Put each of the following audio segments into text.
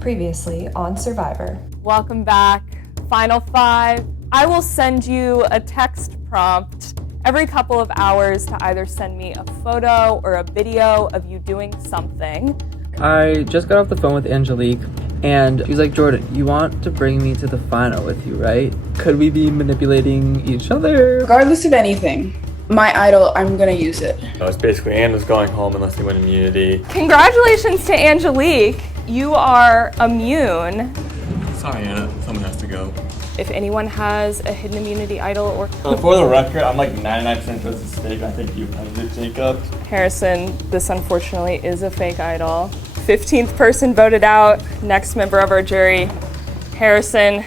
Previously on Syrvivor. Welcome back. Final 5. I will send you a text prompt every couple of hours to either send me a photo or a video of you doing something. I just got off the phone with Angelique, and she's like, Jordan, you want to bring me to the final with you, right? Could we be manipulating each other? Regardless of anything, my idol, I'm gonna use it. It's basically Anna's going home unless they win immunity. Congratulations to Angelique. You are immune. Sorry, Anna. Someone has to go. If anyone has a hidden immunity idol or... For the record, I'm like 99% sure this is fake. I think you owned it, Jacob. Harrison, this unfortunately is a fake idol. 15th person voted out. Next member of our jury, Harrison.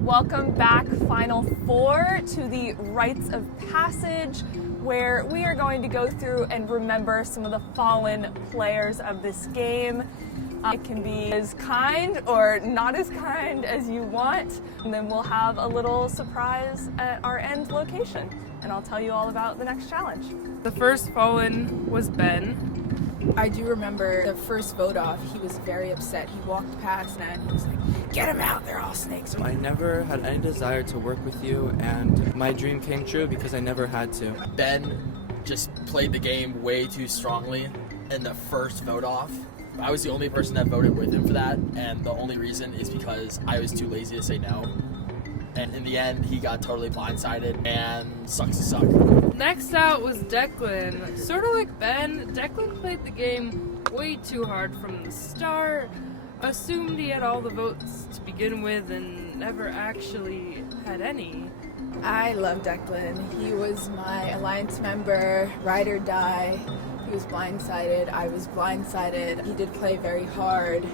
Welcome back, Final 4, to the Rites of Passage, where we are going to go through and remember some of the fallen players of this game. It can be as kind or not as kind as you want, and then we'll have a little surprise at our end location, and I'll tell you all about the next challenge. The first fallen was Ben. I do remember the first vote off, he was very upset. He walked past and he was like, get him out, they're all snakes. I never had any desire to work with you, and my dream came true because I never had to. Ben just played the game way too strongly in the first vote off. I was the only person that voted with him for that, and the only reason is because I was too lazy to say no. And in the end, he got totally blindsided and sucks to suck. Next out was Declan. Sort of like Ben, Declan played the game way too hard from the start, assumed he had all the votes to begin with, and never actually had any. I love Declan. He was my alliance member, ride or die. He was blindsided, I was blindsided. He did play very hard.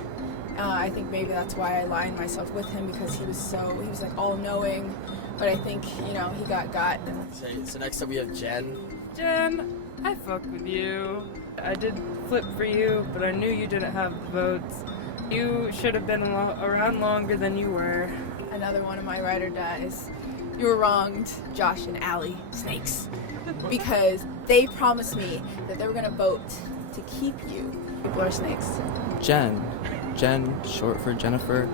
I think maybe that's why I aligned myself with him, because he was like all-knowing, but I think, he got. So next up we have Jen. Jen, I fuck with you. I did flip for you, but I knew you didn't have the votes. You should have been around longer than you were. Another one of my ride or dies. You were wronged, Josh and Allie, snakes, because they promised me that they were gonna vote to keep you. People are snakes. Jen, short for Jennifer.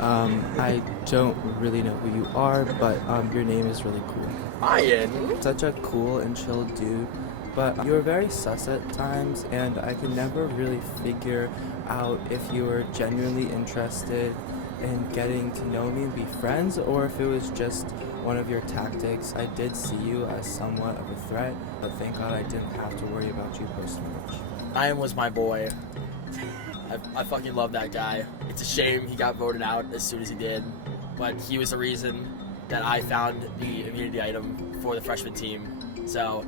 I don't really know who you are, but your name is really cool. Ryan! Such a cool and chill dude, but you were very sus at times, and I could never really figure out if you were genuinely interested in getting to know me and be friends, or if it was just one of your tactics. I did see you as somewhat of a threat, but thank God I didn't have to worry about you post-match. Ryan was my boy. I fucking love that guy. It's a shame he got voted out as soon as he did, but he was the reason that I found the immunity item for the freshman team. So,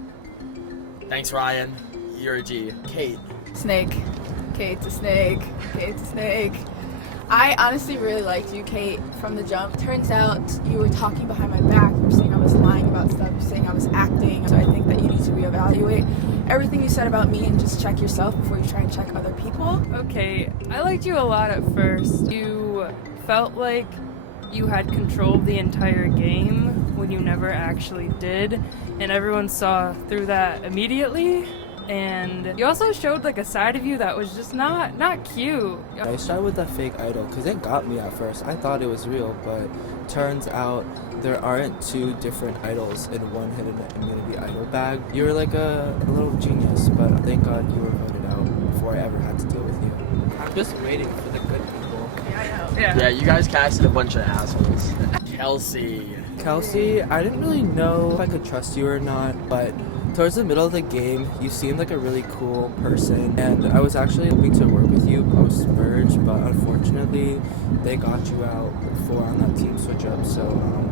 thanks Ryan, you're a G. Kate. Snake. Kate's a snake. Kate's a snake. I honestly really liked you, Kate, from the jump. Turns out you were talking behind my back. You were saying I was lying about stuff. You were saying I was acting. So I think that you need to reevaluate everything you said about me and just check yourself before you try and check other people. Okay, I liked you a lot at first. You felt like you had control of the entire game when you never actually did, and everyone saw through that immediately. and you also showed like a side of you that was just not cute. I started with that fake idol because it got me at first. I thought it was real, but turns out there aren't two different idols in one hidden immunity idol bag. You were like a little genius, but thank God you were voted out before I ever had to deal with you. I'm just waiting for the good people. Yeah, you guys casted a bunch of assholes. Kelsey, I didn't really know if I could trust you or not, but towards the middle of the game, you seemed like a really cool person, and I was actually hoping to work with you post-merge, but unfortunately, they got you out before on that team switch-up, so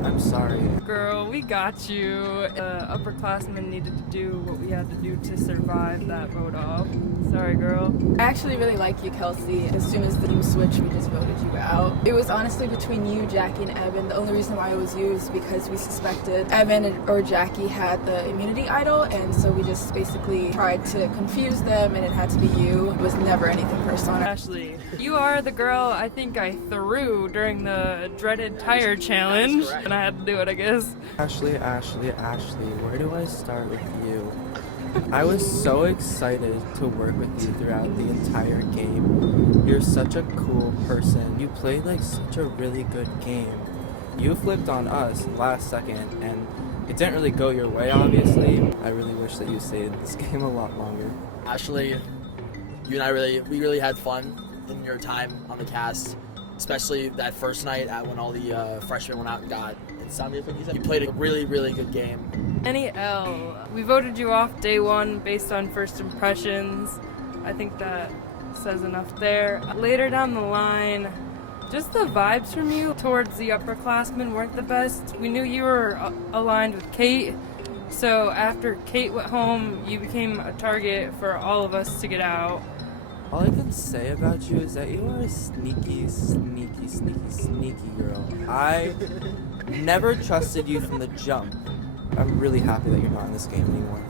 I'm sorry. Girl, we got you. Upperclassmen needed to do what we had to do to survive that vote off. Sorry, girl. I actually really like you, Kelsey. As soon as the team switched, we just voted you out. It was honestly between you, Jackie, and Evan. The only reason why it was you is because we suspected Evan or Jackie had the immunity idol, and so we just basically tried to confuse them, and it had to be you. It was never anything personal. Ashley, you are the girl I think I threw during the dreaded tire challenge, and I had to do it, I guess. Ashley, where do I start with you? I was so excited to work with you throughout the entire game. You're such a cool person. You played like such a really good game. You flipped on us last second, and it didn't really go your way, obviously. I really wish that you stayed in this game a lot longer. Ashley, you and I really had fun in your time on the cast, especially that first night when all the freshmen went out and got insomnia cookies. You played a really good game. Any L. We voted you off day one based on first impressions. I think that says enough there. Later down the line, just the vibes from you towards the upperclassmen weren't the best. We knew you were aligned with Kate, so after Kate went home, you became a target for all of us to get out. All I can say about you is that you are a sneaky girl. I never trusted you from the jump. I'm really happy that you're not in this game anymore.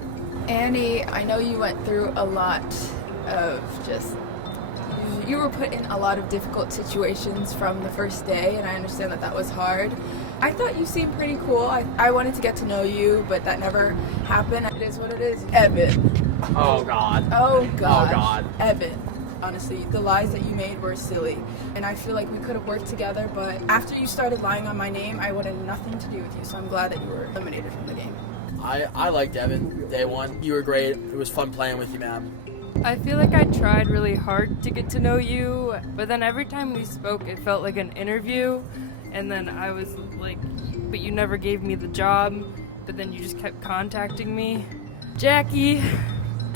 Annie, I know you went through a lot of you were put in a lot of difficult situations from the first day, and I understand that that was hard. I thought you seemed pretty cool. I wanted to get to know you, but that never happened. It is what it is. Evan. Oh God. Oh God. Oh God. Evan. Honestly, the lies that you made were silly, and I feel like we could have worked together, but after you started lying on my name, I wanted nothing to do with you, so I'm glad that you were eliminated from the game. I liked Evan day one. You were great. It was fun playing with you, man. I feel like I tried really hard to get to know you, but then every time we spoke, it felt like an interview, and then I was like, but you never gave me the job, but then you just kept contacting me. Jackie,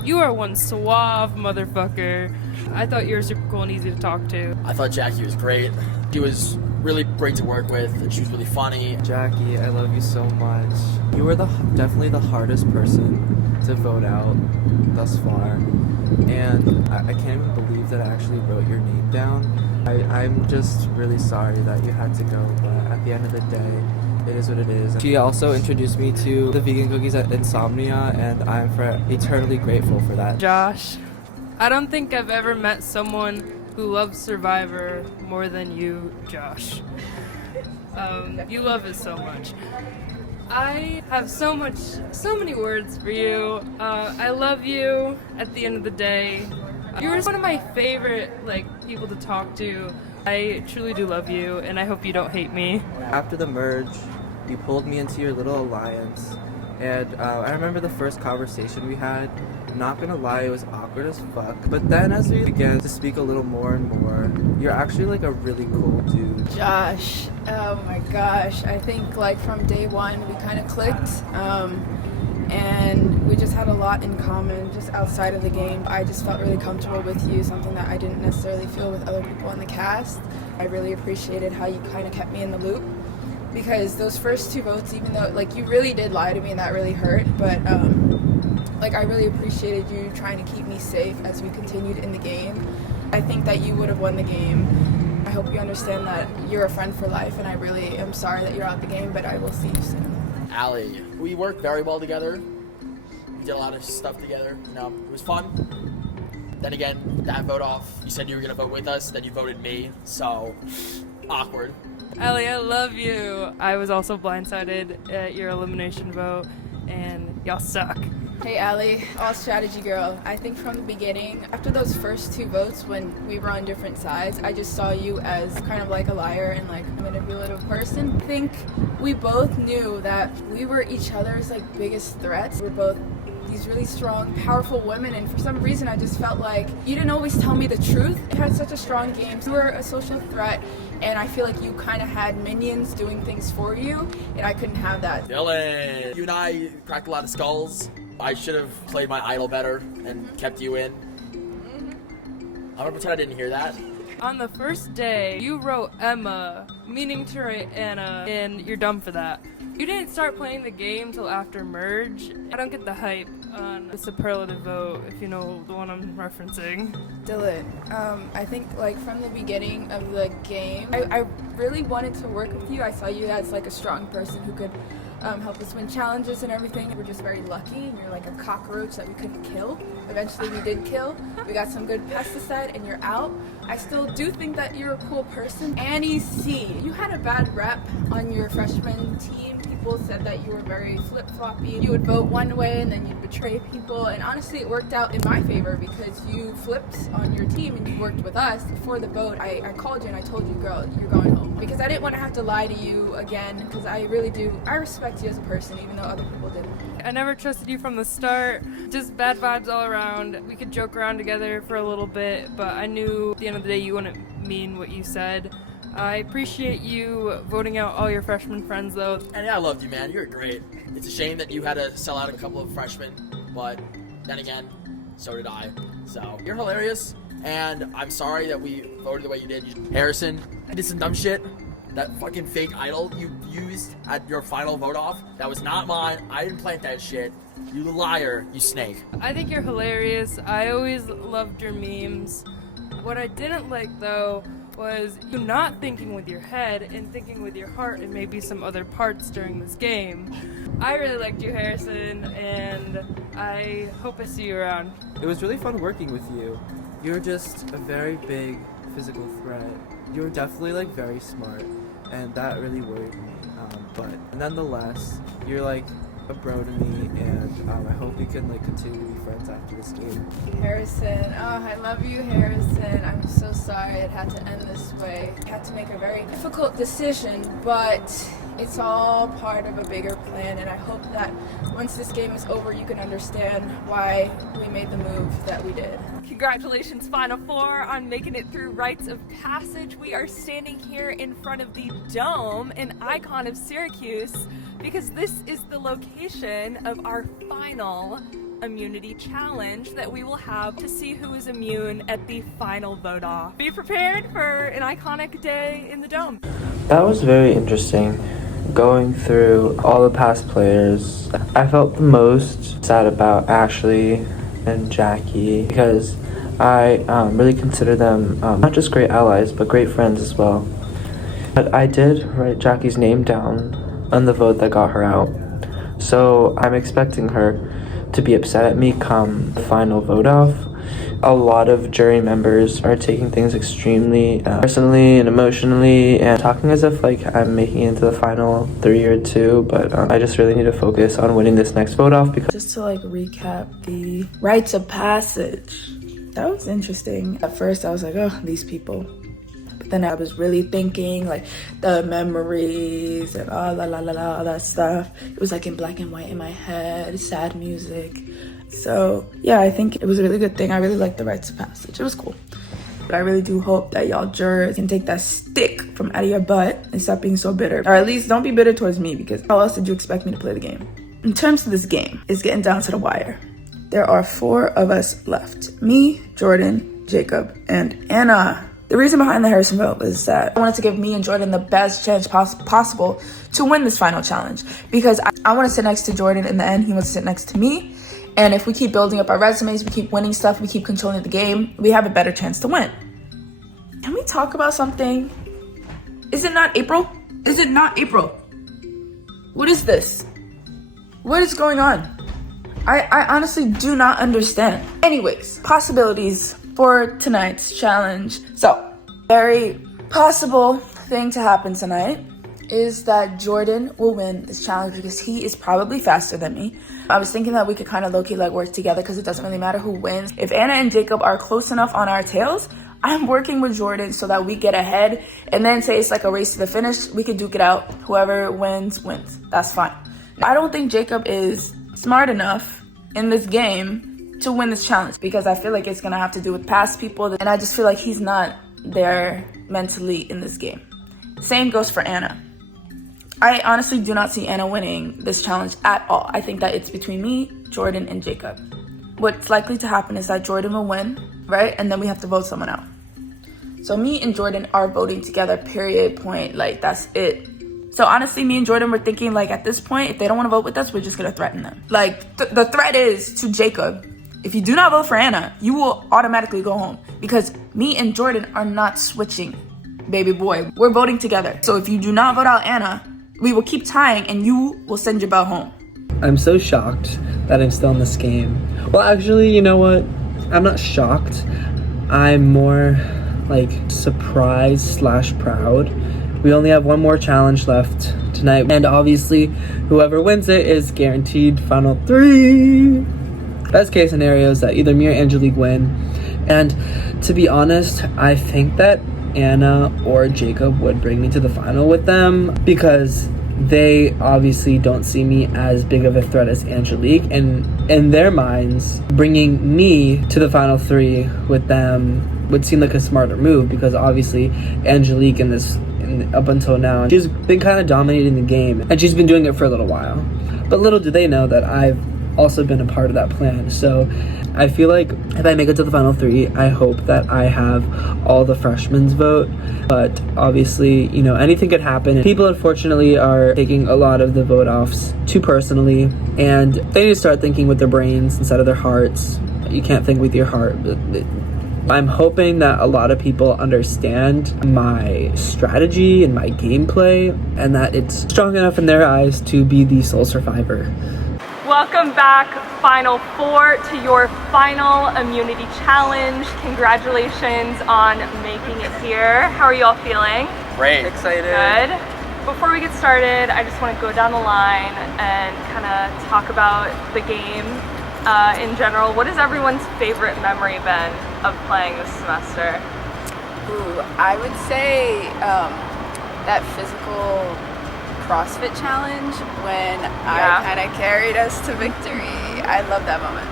you are one suave motherfucker. I thought you were super cool and easy to talk to. I thought Jackie was great. She was really great to work with, and she was really funny. Jackie, I love you so much. You were definitely the hardest person to vote out thus far, and I can't even believe that I actually wrote your name down. I'm just really sorry that you had to go, but at the end of the day, it is what it is. She also introduced me to the vegan cookies at Insomnia, and I'm eternally grateful for that. Josh, I don't think I've ever met someone who loves Survivor more than you, Josh. You love it so much. I have so many words for you. I love you at the end of the day. You're one of my favorite people to talk to. I truly do love you, and I hope you don't hate me. After the merge, you pulled me into your little alliance, and I remember the first conversation we had. Not gonna lie, it was awkward as fuck. But then as we began to speak a little more and more, you're actually a really cool dude. Josh, oh my gosh, I think from day one we kind of clicked, and we just had a lot in common just outside of the game. I just felt really comfortable with you, something that I didn't necessarily feel with other people on the cast. I really appreciated how you kind of kept me in the loop, because those first two votes, even though you really did lie to me and that really hurt, but I really appreciated you trying to keep me safe as we continued in the game. I think that you would have won the game. I hope you understand that you're a friend for life, and I really am sorry that you're out the game, but I will see you soon. Allie, we worked very well together. We did a lot of stuff together. It was fun. Then again, that vote off, you said you were going to vote with us, then you voted me, so awkward. Allie, I love you. I was also blindsided at your elimination vote, and y'all suck. Hey Allie, all strategy girl. I think from the beginning, after those first 2 votes when we were on different sides, I just saw you as kind of like a liar and like a manipulative person. I think we both knew that we were each other's like biggest threats. We're both these really strong, powerful women, and for some reason I just felt like you didn't always tell me the truth. It had such a strong game. You were a social threat, and I feel like you kind of had minions doing things for you, and I couldn't have that. Dylan, you and I cracked a lot of skulls. I should have played my idol better and kept you in. I'm gonna pretend I didn't hear that. On the first day, you wrote Emma, meaning to write Anna, and you're dumb for that. You didn't start playing the game till after merge. I don't get the hype on the superlative vote, if you know the one I'm referencing. Dylan, I think like from the beginning of the game, I really wanted to work with you. I saw you as like a strong person who could help us win challenges and everything. We're just very lucky, and you're like a cockroach that we couldn't kill. Eventually we did kill. We got some good pesticide and you're out. I still do think that you're a cool person. Annie C, you had a bad rep on your freshman team. People said that you were very flip-floppy. You would vote one way and then you'd betray people, and honestly it worked out in my favor because you flipped on your team and you worked with us. Before the vote, I called you and I told you, girl, you're going home, because I didn't want to have to lie to you again, because I really do. I respect you as a person, even though other people didn't. I never trusted you from the start. Just bad vibes all around. We could joke around together for a little bit, but I knew at the end of the day you wouldn't mean what you said. I appreciate you voting out all your freshman friends, though. And I loved you, man. You're great. It's a shame that you had to sell out a couple of freshmen, but then again, so did I. So you're hilarious, and I'm sorry that we voted the way you did. Harrison, I did some dumb shit. That fucking fake idol you used at your final vote off, that was not mine. I didn't plant that shit. You liar, you snake. I think you're hilarious. I always loved your memes. What I didn't like, though, was you not thinking with your head and thinking with your heart and maybe some other parts during this game. I really liked you, Harrison, and I hope I see you around. It was really fun working with you. You're just a very big physical threat. You're definitely like very smart, and that really worried me. But nonetheless, you're like a bro to me, and I hope we can like continue to be friends after this game. Harrison, oh, I love you, Harrison. I'm so sorry it had to end this way. I had to make a very difficult decision, but it's all part of a bigger plan, and I hope that once this game is over, you can understand why we made the move that we did. Congratulations, Final Four, on making it through rites of passage. We are standing here in front of the Dome, an icon of Syracuse, because this is the location of our final immunity challenge that we will have to see who is immune at the final vote off. Be prepared for an iconic day in the Dome. That was very interesting. Going through all the past players, I felt the most sad about Ashley and Jackie, because I really consider them not just great allies, but great friends as well. But I did write Jackie's name down on the vote that got her out, so I'm expecting her to be upset at me come the final vote off. A lot of jury members are taking things extremely personally and emotionally and talking as if like I'm making it into the final 3 or 2, but I just really need to focus on winning this next vote off. Because just to like recap the rites of passage, that was interesting. At first I was like, oh, these people. But then I was really thinking like the memories and all that stuff. It was like in black and white in my head, sad music. So yeah, I think it was a really good thing. I really liked the rites of passage. It was cool. But I really do hope that y'all jurors can take that stick from out of your butt and stop being so bitter. Or at least don't be bitter towards me, because how else did you expect me to play the game? In terms of this game, it's getting down to the wire. There are 4 of us left. Me, Jordan, Jacob, and Anna. The reason behind the Harrison vote was that I wanted to give me and Jordan the best chance possible to win this final challenge, because I want to sit next to Jordan in the end. He wants to sit next to me. And if we keep building up our resumes, we keep winning stuff, we keep controlling the game, we have a better chance to win. Can we talk about something? Is it not April? Is it not April? What is this? What is going on? I honestly do not understand. Anyways, possibilities for tonight's challenge. So, very possible thing to happen tonight is that Jordan will win this challenge because he is probably faster than me. I was thinking that we could kind of low-key like work together because it doesn't really matter who wins. If Anna and Jacob are close enough on our tails, I'm working with Jordan so that we get ahead, and then say it's like a race to the finish, we could duke it out. Whoever wins, wins. That's fine. I don't think Jacob is smart enough in this game to win this challenge because I feel like it's gonna have to do with past people, and I just feel like he's not there mentally in this game. Same goes for Anna. I honestly do not see Anna winning this challenge at all. I think that it's between me, Jordan, and Jacob. What's likely to happen is that Jordan will win, right? And then we have to vote someone out. So me and Jordan are voting together, period, point. Like, that's it. So honestly, me and Jordan were thinking, like, at this point, if they don't want to vote with us, we're just going to threaten them. Like, the threat is to Jacob, if you do not vote for Anna, you will automatically go home. Because me and Jordan are not switching, baby boy. We're voting together. So if you do not vote out Anna, we will keep tying and you will send your butt home. I'm so shocked that I'm still in this game. Well, actually, you know what? I'm not shocked. I'm more like surprised / proud. We only have one more challenge left tonight, and obviously whoever wins it is guaranteed final 3. Best case scenario is that either me or Angelique win, and to be honest, I think that Anna or Jacob would bring me to the final with them because they obviously don't see me as big of a threat as Angelique, and in their minds, bringing me to the final 3 with them would seem like a smarter move because obviously Angelique up until now, she's been kind of dominating the game and she's been doing it for a little while. But little do they know that I've also been a part of that plan. So I feel like if I make it to the final 3, I hope that I have all the freshmen's vote. But obviously, you know, anything could happen. People unfortunately are taking a lot of the vote offs too personally, and they need to start thinking with their brains instead of their hearts. You can't think with your heart. I'm hoping that a lot of people understand my strategy and my gameplay, and that it's strong enough in their eyes to be the sole survivor. Welcome back, Final 4, to your final immunity challenge. Congratulations on making it here. How are you all feeling? Great. Excited. Good. Before we get started, I just want to go down the line and kind of talk about the game in general. What has everyone's favorite memory been of playing this semester? Ooh, I would say that physical CrossFit challenge when I kind of carried us to victory. I love that moment.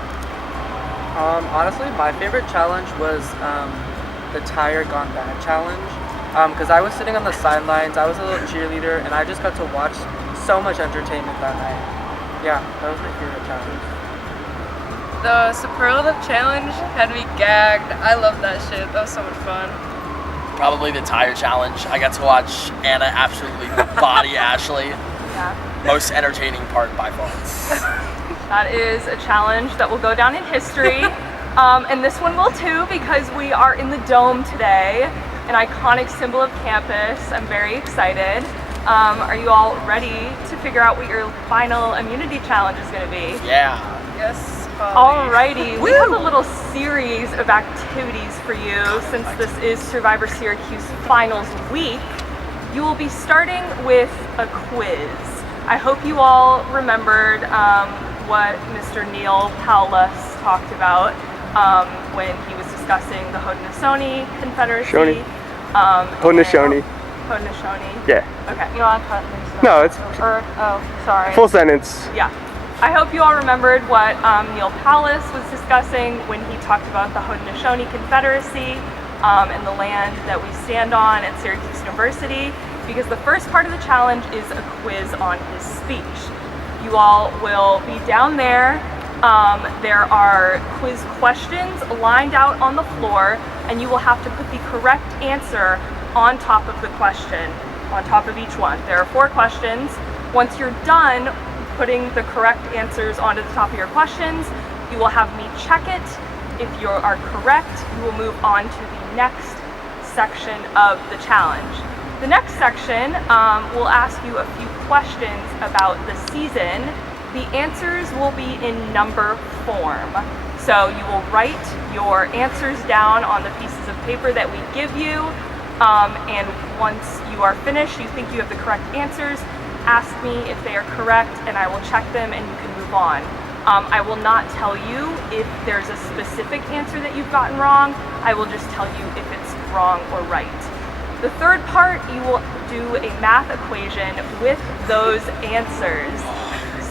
Honestly, my favorite challenge was the tire gone bad challenge. Because I was sitting on the sidelines, I was a little cheerleader, and I just got to watch so much entertainment that night. Yeah, that was my favorite challenge. The superlative challenge had me gagged. I love that shit. That was so much fun. Probably the tire challenge. I got to watch Anna absolutely body Ashley. Yeah. Most entertaining part by far. That is a challenge that will go down in history. And this one will too, because we are in the Dome today, an iconic symbol of campus. I'm very excited. Are you all ready to figure out what your final immunity challenge is going to be? Yeah. Yes. Alrighty, we have a little series of activities for you since this is Syrvivor Syracuse Finals Week. You will be starting with a quiz. I hope you all remembered what Mr. Neil Paulus talked about when he was discussing the Haudenosaunee Confederacy. Haudenosaunee. Haudenosaunee? Yeah. Okay. You know, I cut this. No, it's sorry. full sentence. Yeah. I hope you all remembered what Neil Paulus was discussing when he talked about the Haudenosaunee Confederacy and the land that we stand on at Syracuse University, because the first part of the challenge is a quiz on his speech. You all will be down there. There are quiz questions lined out on the floor, and you will have to put the correct answer on top of the question, on top of each one. There are 4 questions. Once you're done putting the correct answers onto the top of your questions, you will have me check it. If you are correct, you will move on to the next section of the challenge. The next section will ask you a few questions about the season. The answers will be in number form. So you will write your answers down on the pieces of paper that we give you. And once you are finished, you think you have the correct answers, ask me if they are correct and I will check them and you can move on. I will not tell you if there's a specific answer that you've gotten wrong. I will just tell you if it's wrong or right. The third part, you will do a math equation with those answers.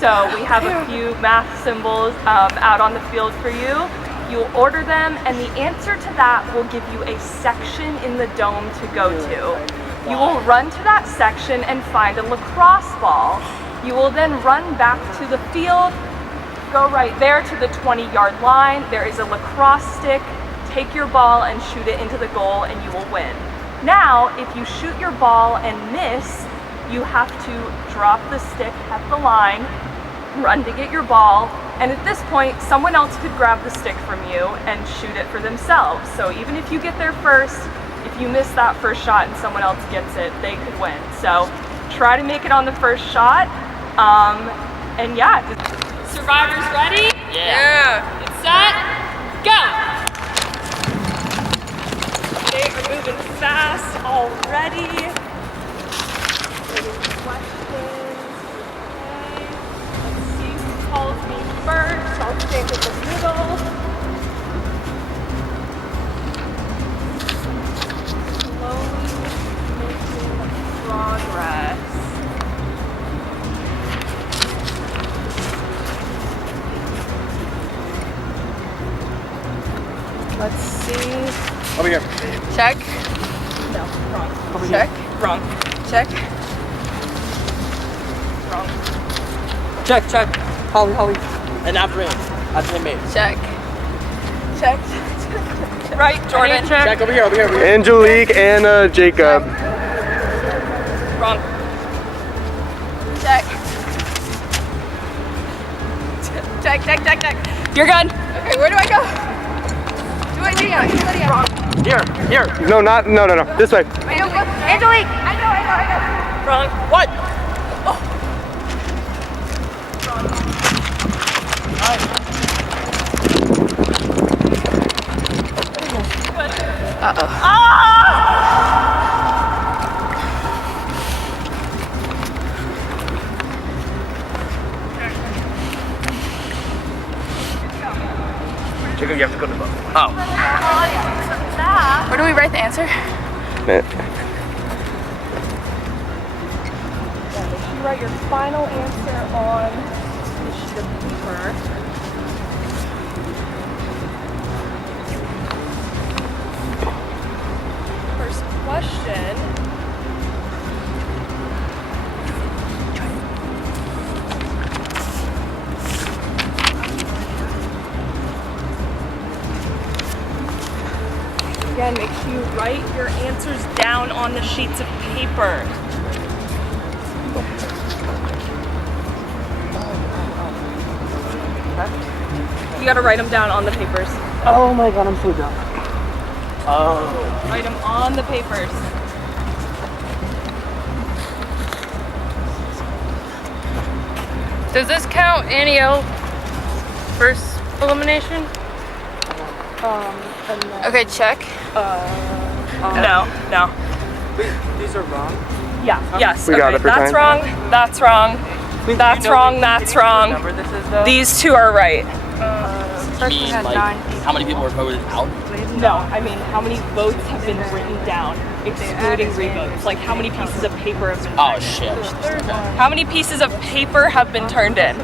So we have a few math symbols out on the field for you. You'll order them and the answer to that will give you a section in the dome to go to. You will run to that section and find a lacrosse ball. You will then run back to the field, go right there to the 20-yard line. There is a lacrosse stick. Take your ball and shoot it into the goal and you will win. Now, if you shoot your ball and miss, you have to drop the stick at the line, run to get your ball, and at this point, someone else could grab the stick from you and shoot it for themselves. So even if you get there first, if you miss that first shot and someone else gets it, they could win. So try to make it on the first shot. And yeah. Survivors ready? Yeah. It's set, go! They are moving fast already. Questions. Okay. Let's see who calls me first. I'll stand in the middle. Slowly making progress. Let's see. Over here. Check. No, wrong. Check. Wrong. Check. Wrong. Check. Holly. And after me. Check. Check. Right, Jordan. Check over here. Angelique, Anna, Jacob. Wrong. Check. Check. You're good. Okay, where do I go? Wrong. Here. No. This way. Angelique. I know. Wrong. What? Jacob, you have to go to the bottom. Oh. Where do we write the answer? You write your final answer on the sheet of paper. First question. Again, make sure you write your answers down on the sheets of paper. You gotta write them down on the papers. Oh my god, I'm so dumb. Write them on the papers. Does this count any first elimination? Okay, check. No. Wait, these are wrong? Yeah. Yes. We got it for That's time. wrong. That's wrong. That's wrong. That's wrong. Number this is though? These two are right. You mean, like, how many people were voted out? No, I mean how many votes have been written down, excluding revotes. Like how many pieces of paper have been Oh, turned shit. in? How many pieces of paper have been turned in?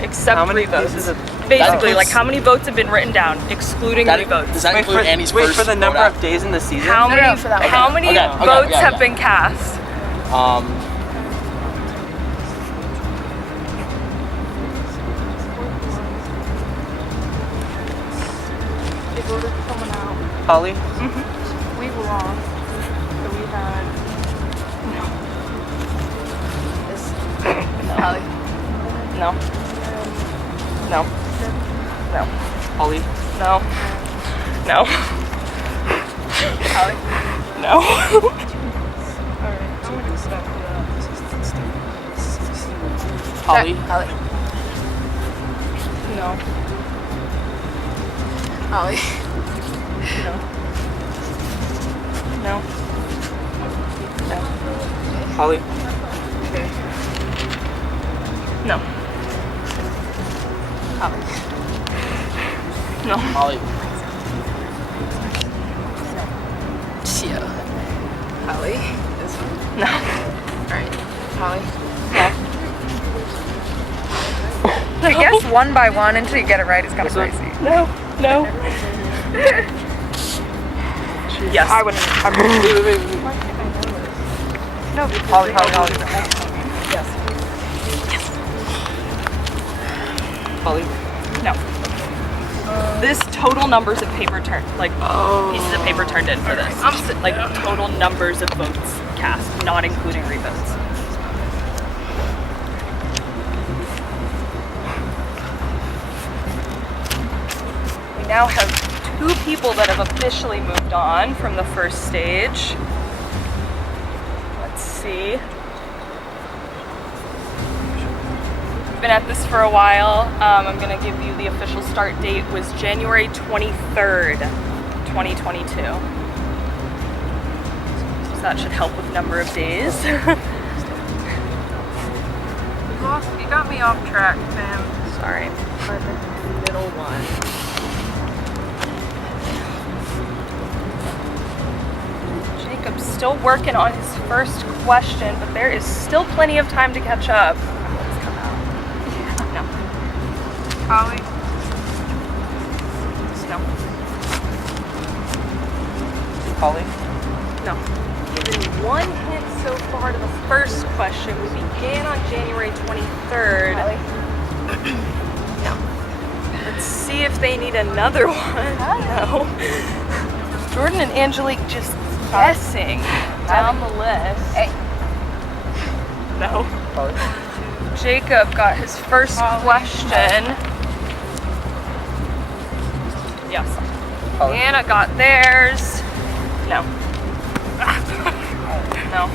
Except How many revotes. pieces of Basically, includes- like how many votes have been written down, excluding revotes. Does that include Annie's first for the number vote out? of days in the season? How many, for that one. how many Okay, votes okay. have been cast? They voted someone out. Holly? We lost. So we had. Holly. No. No. No. Holly? No. No. Holly. No. Holly? Holly. No. Holly. No. Holly. Okay. No. No. Holly. Yeah. Holly. This one. No. Alright. Holly. I guess one by one until you get it right is kind of crazy. No. No. Yes. I wouldn't. No. Holly. Yes. Holly. No. This total numbers of paper turned, like pieces of paper turned in for this. Like total numbers of votes cast, not including revotes. We now have 2 people that have officially moved on from the first stage. Let's see. Been at this for a while. I'm gonna give you the official start date was January 23rd, 2022. So that should help with number of days. You got me off track, Sam. Sorry. Middle one. Jacob's still working on his first question, but there is still plenty of time to catch up. Holly. No. Holly. No. Given one hint so far to the first question. We began on January 23rd. No. Let's see if they need another one. No. Jordan and Angelique just guessing down the list. Hey. No. Jacob got his first question. Yes. Anna got theirs. No. No.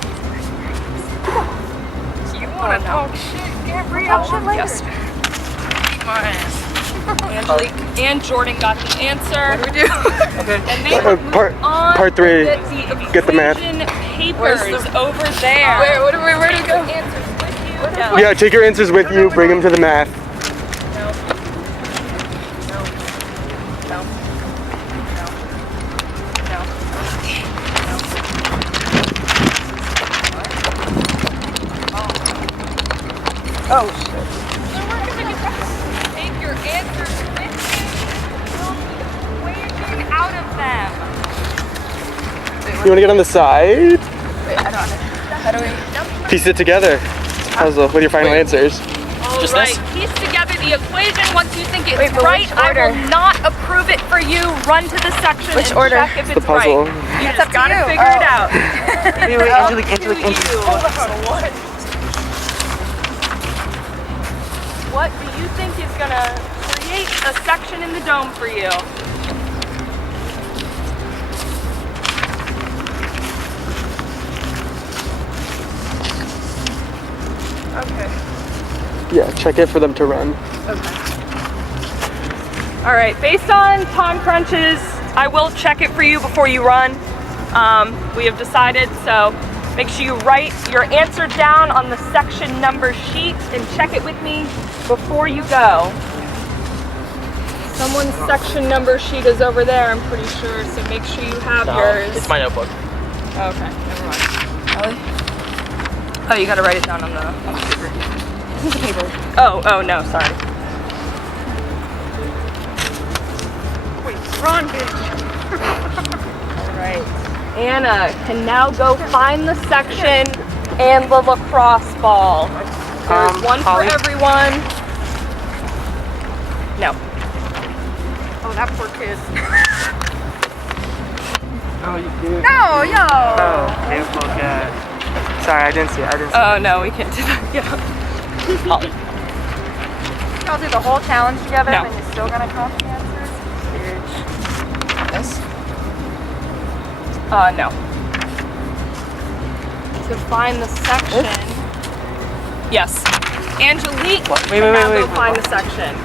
You want to talk shit? Gabrielle? Yes. Angelique and Jordan got the answer. What do we do? Okay. And they have moved on part 3. the Get the math. equation papers over there. Where do we go? Answers with you. Yeah, take your answers with you. Bring them to the math. No. No. No. No. No. Oh shit. So we're gonna take your answers with you. Equation out of them. You want to get on the side? Wait, I don't understand. How do we? Piece it together. Puzzle with your final answers. Just Right. this? Piece together the equation. Once you think it's Wait, but right, which I order? will not approve it for you. Run to the section Which and order? check if The it's puzzle. right. You It's just up to gotta you. figure it Oh. out. Wait, Angelique. What do you think is gonna create a section in the dome for you? Okay. Yeah, check it for them to run. All right, based on time crunches, I will check it for you before you run. We have decided, so make sure you write your answer down on the section number sheet and check it with me before you go. Someone's section number sheet is over there, I'm pretty sure, so make sure you have yours. It's my notebook. Okay, never mind. Ellie? Oh, you gotta write it down on the paper. This is the paper. Oh, no, sorry. Run, bitch. All right. Anna can now go find the section and the lacrosse ball. There's one Holly? for everyone. No. Oh, that poor kid. Oh, you do. No, yo. Oh, beautiful guy. Sorry, I didn't see it. Oh, no, we can't do that. Yeah. Y'all do the whole challenge together, No. and you're still gonna come up with the answers? This? No. To find the section. Yes. Angelique Wait, can now wait, go wait. find the section.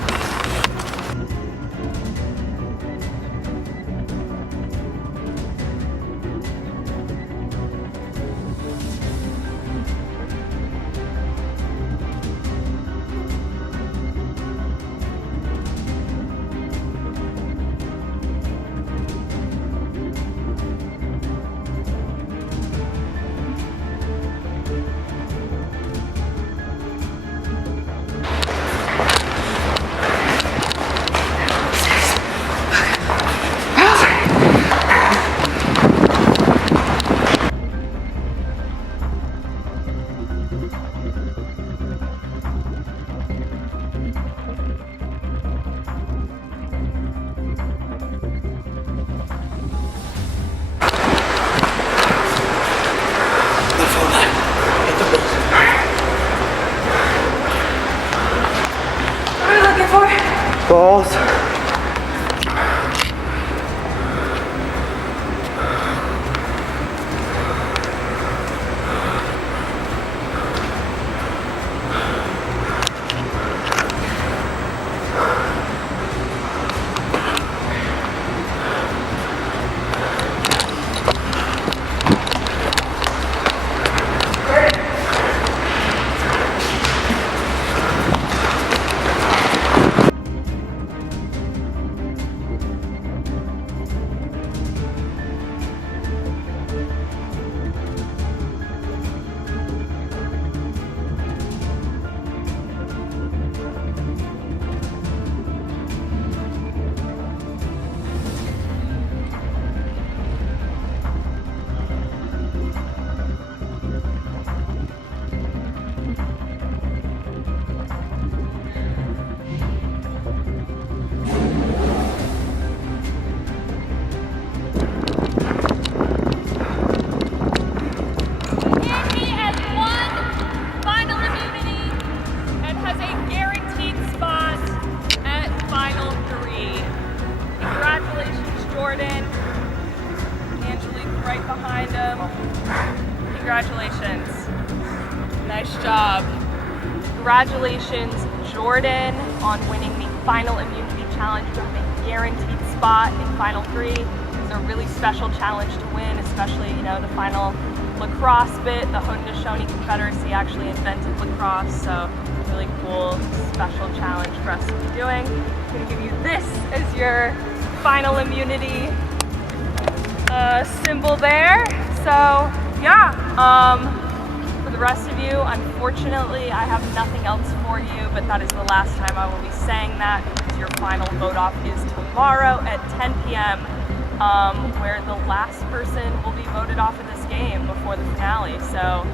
balls. Congratulations. Nice job. Congratulations, Jordan, on winning the final immunity challenge. You have a guaranteed spot in Final 3. It's a really special challenge to win, especially, you know, the final lacrosse bit. The Haudenosaunee Confederacy actually invented lacrosse, so really cool, special challenge for us to be doing. I'm gonna give you this as your final immunity symbol there. So yeah, for the rest of you, unfortunately, I have nothing else for you, but that is the last time I will be saying that, because your final vote off is tomorrow at 10 p.m. Where the last person will be voted off of this game before the finale. So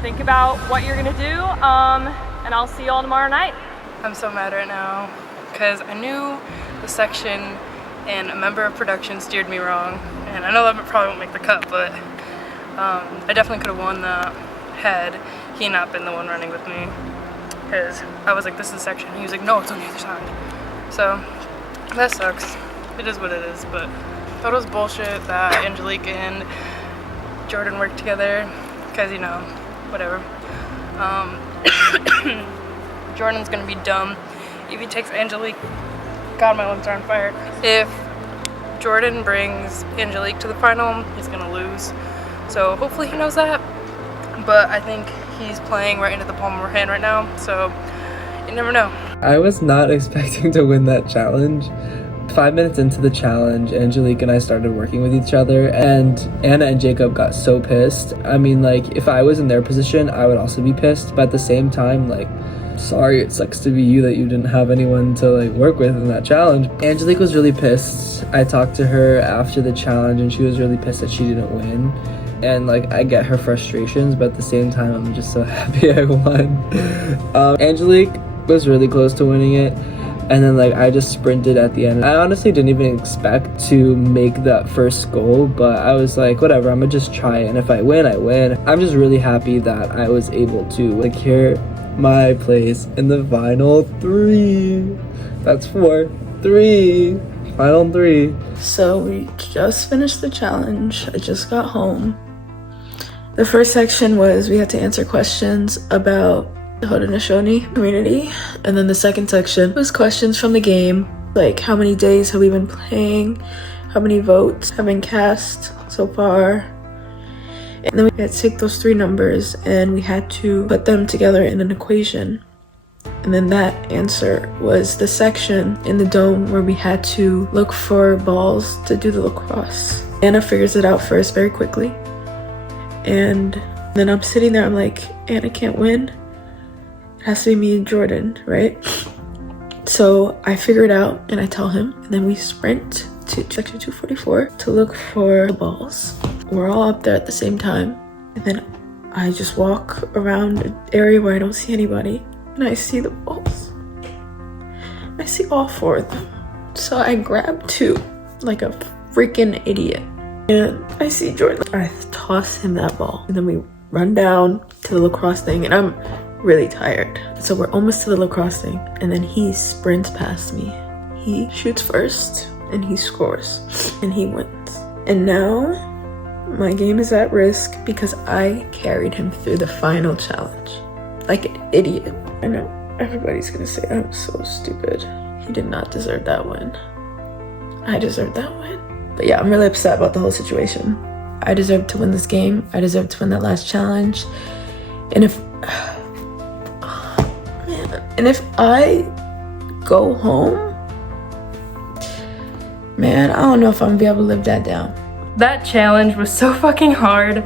think about what you're gonna do, and I'll see you all tomorrow night. I'm so mad right now because I knew the section and a member of production steered me wrong, and I know that probably won't make the cut, but I definitely could have won that had he not been the one running with me, because I was like, this is the section. He was like, no, it's on the other side. So that sucks. It is what it is, but I thought it was bullshit that Angelique and Jordan worked together, because, you know, whatever. Jordan's gonna be dumb if he takes Angelique. God, my lungs are on fire. If Jordan brings Angelique to the final, he's gonna lose. So hopefully he knows that, but I think he's playing right into the palm of our hand right now, so you never know. I was not expecting to win that challenge. 5 minutes into the challenge, Angelique and I started working with each other, and Anna and Jacob got so pissed. I mean, like, if I was in their position, I would also be pissed, but at the same time, like, sorry, it sucks to be you that you didn't have anyone to, like, work with in that challenge. Angelique was really pissed. I talked to her after the challenge, and she was really pissed that she didn't win. And, like, I get her frustrations, but at the same time, I'm just so happy I won. Angelique was really close to winning it, and then, like, I just sprinted at the end. I honestly didn't even expect to make that first goal, but I was like, whatever, I'm gonna just try it, and if I win, I win. I'm just really happy that I was able to secure my place in the final 3. That's 4. 3. Final 3. So we just finished the challenge. I just got home. The first section was we had to answer questions about the Haudenosaunee community, and then the second section was questions from the game, like how many days have we been playing, how many votes have been cast so far, and then we had to take those 3 numbers and we had to put them together in an equation. And then that answer was the section in the dome where we had to look for balls to do the lacrosse. Anna figures it out first very quickly. And then I'm sitting there, I'm like, Anna can't win. It has to be me and Jordan, right? So I figure it out and I tell him, and then we sprint to section 244 to look for the balls. We're all up there at the same time. And then I just walk around an area where I don't see anybody. And I see the balls. I see all 4 of them. So I grab 2 like a freaking idiot. And I see Jordan. I toss him that ball. And then we run down to the lacrosse thing. And I'm really tired. So we're almost to the lacrosse thing, and then he sprints past me. He shoots first, and he scores, and he wins. And now, my game is at risk because I carried him through the final challenge. Like an idiot. I know everybody's gonna say I'm so stupid. He did not deserve that win. I deserved that win. But yeah, I'm really upset about the whole situation. I deserve to win this game. I deserve to win that last challenge. And if I go home, man, I don't know if I'm gonna be able to live that down. That challenge was so fucking hard.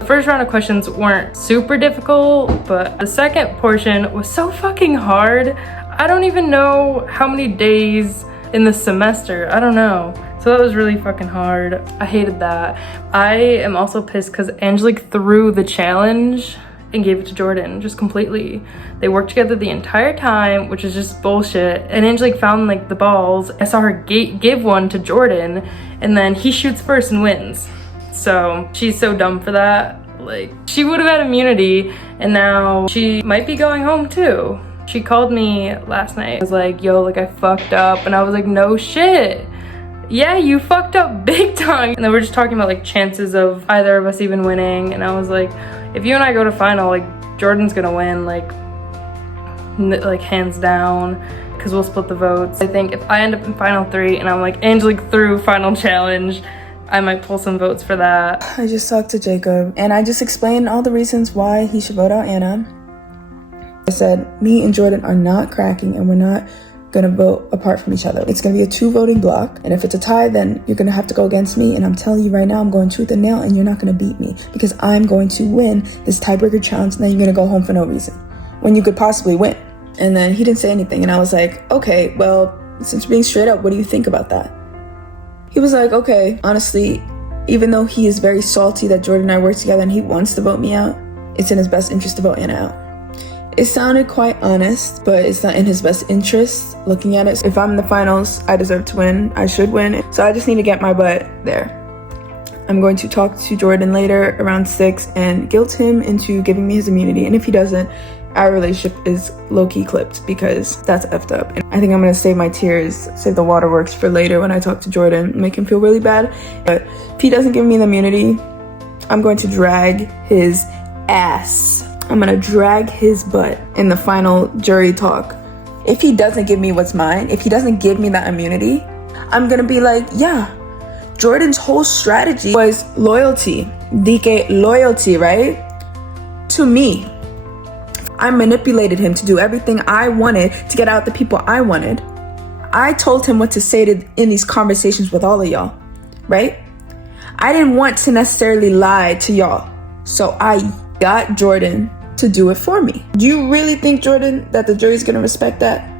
The first round of questions weren't super difficult, but the second portion was so fucking hard. I don't even know how many days in the semester. I don't know. So that was really fucking hard. I hated that. I am also pissed because Angelique threw the challenge and gave it to Jordan just completely. They worked together the entire time, which is just bullshit. And Angelique found like the balls. I saw her give one to Jordan, and then he shoots first and wins. So she's so dumb for that. Like, she would have had immunity, and now she might be going home too. She called me last night. I was like, yo, like I fucked up. And I was like, no shit. Yeah, you fucked up big time. And then we're just talking about like chances of either of us even winning. And I was like, if you and I go to final, like Jordan's gonna win, like hands down, because we'll split the votes. I think if I end up in final 3 and I'm like Angelique through final challenge, I might pull some votes for that. I just talked to Jacob and I just explained all the reasons why he should vote out Anna. I said, me and Jordan are not cracking and we're not gonna vote apart from each other. It's gonna be a 2 voting block, and if it's a tie, then you're gonna have to go against me, and I'm telling you right now, I'm going tooth and nail, and you're not gonna beat me because I'm going to win this tiebreaker challenge, and then you're gonna go home for no reason when you could possibly win. And then he didn't say anything, and I was like, okay, well, since being straight up, what do you think about that? He was like, okay, honestly, even though he is very salty that Jordan and I work together and he wants to vote me out, it's in his best interest to vote Anna out. It sounded quite honest, but it's not in his best interest looking at it. If I'm in the finals, I deserve to win. I should win. So I just need to get my butt there. I'm going to talk to Jordan later around 6 and guilt him into giving me his immunity. And if he doesn't, our relationship is low-key clipped because that's effed up. And I think I'm gonna save my tears, save the waterworks for later when I talk to Jordan, make him feel really bad. But if he doesn't give me the immunity, I'm going to drag his ass. I'm gonna drag his butt in the final jury talk. If he doesn't give me what's mine, if he doesn't give me that immunity, I'm gonna be like, yeah, Jordan's whole strategy was loyalty, DK loyalty, right? To me. I manipulated him to do everything I wanted to get out the people I wanted. I told him what to say in these conversations with all of y'all, right? I didn't want to necessarily lie to y'all, so I got Jordan to do it for me. Do you really think, Jordan, that the jury's gonna respect that?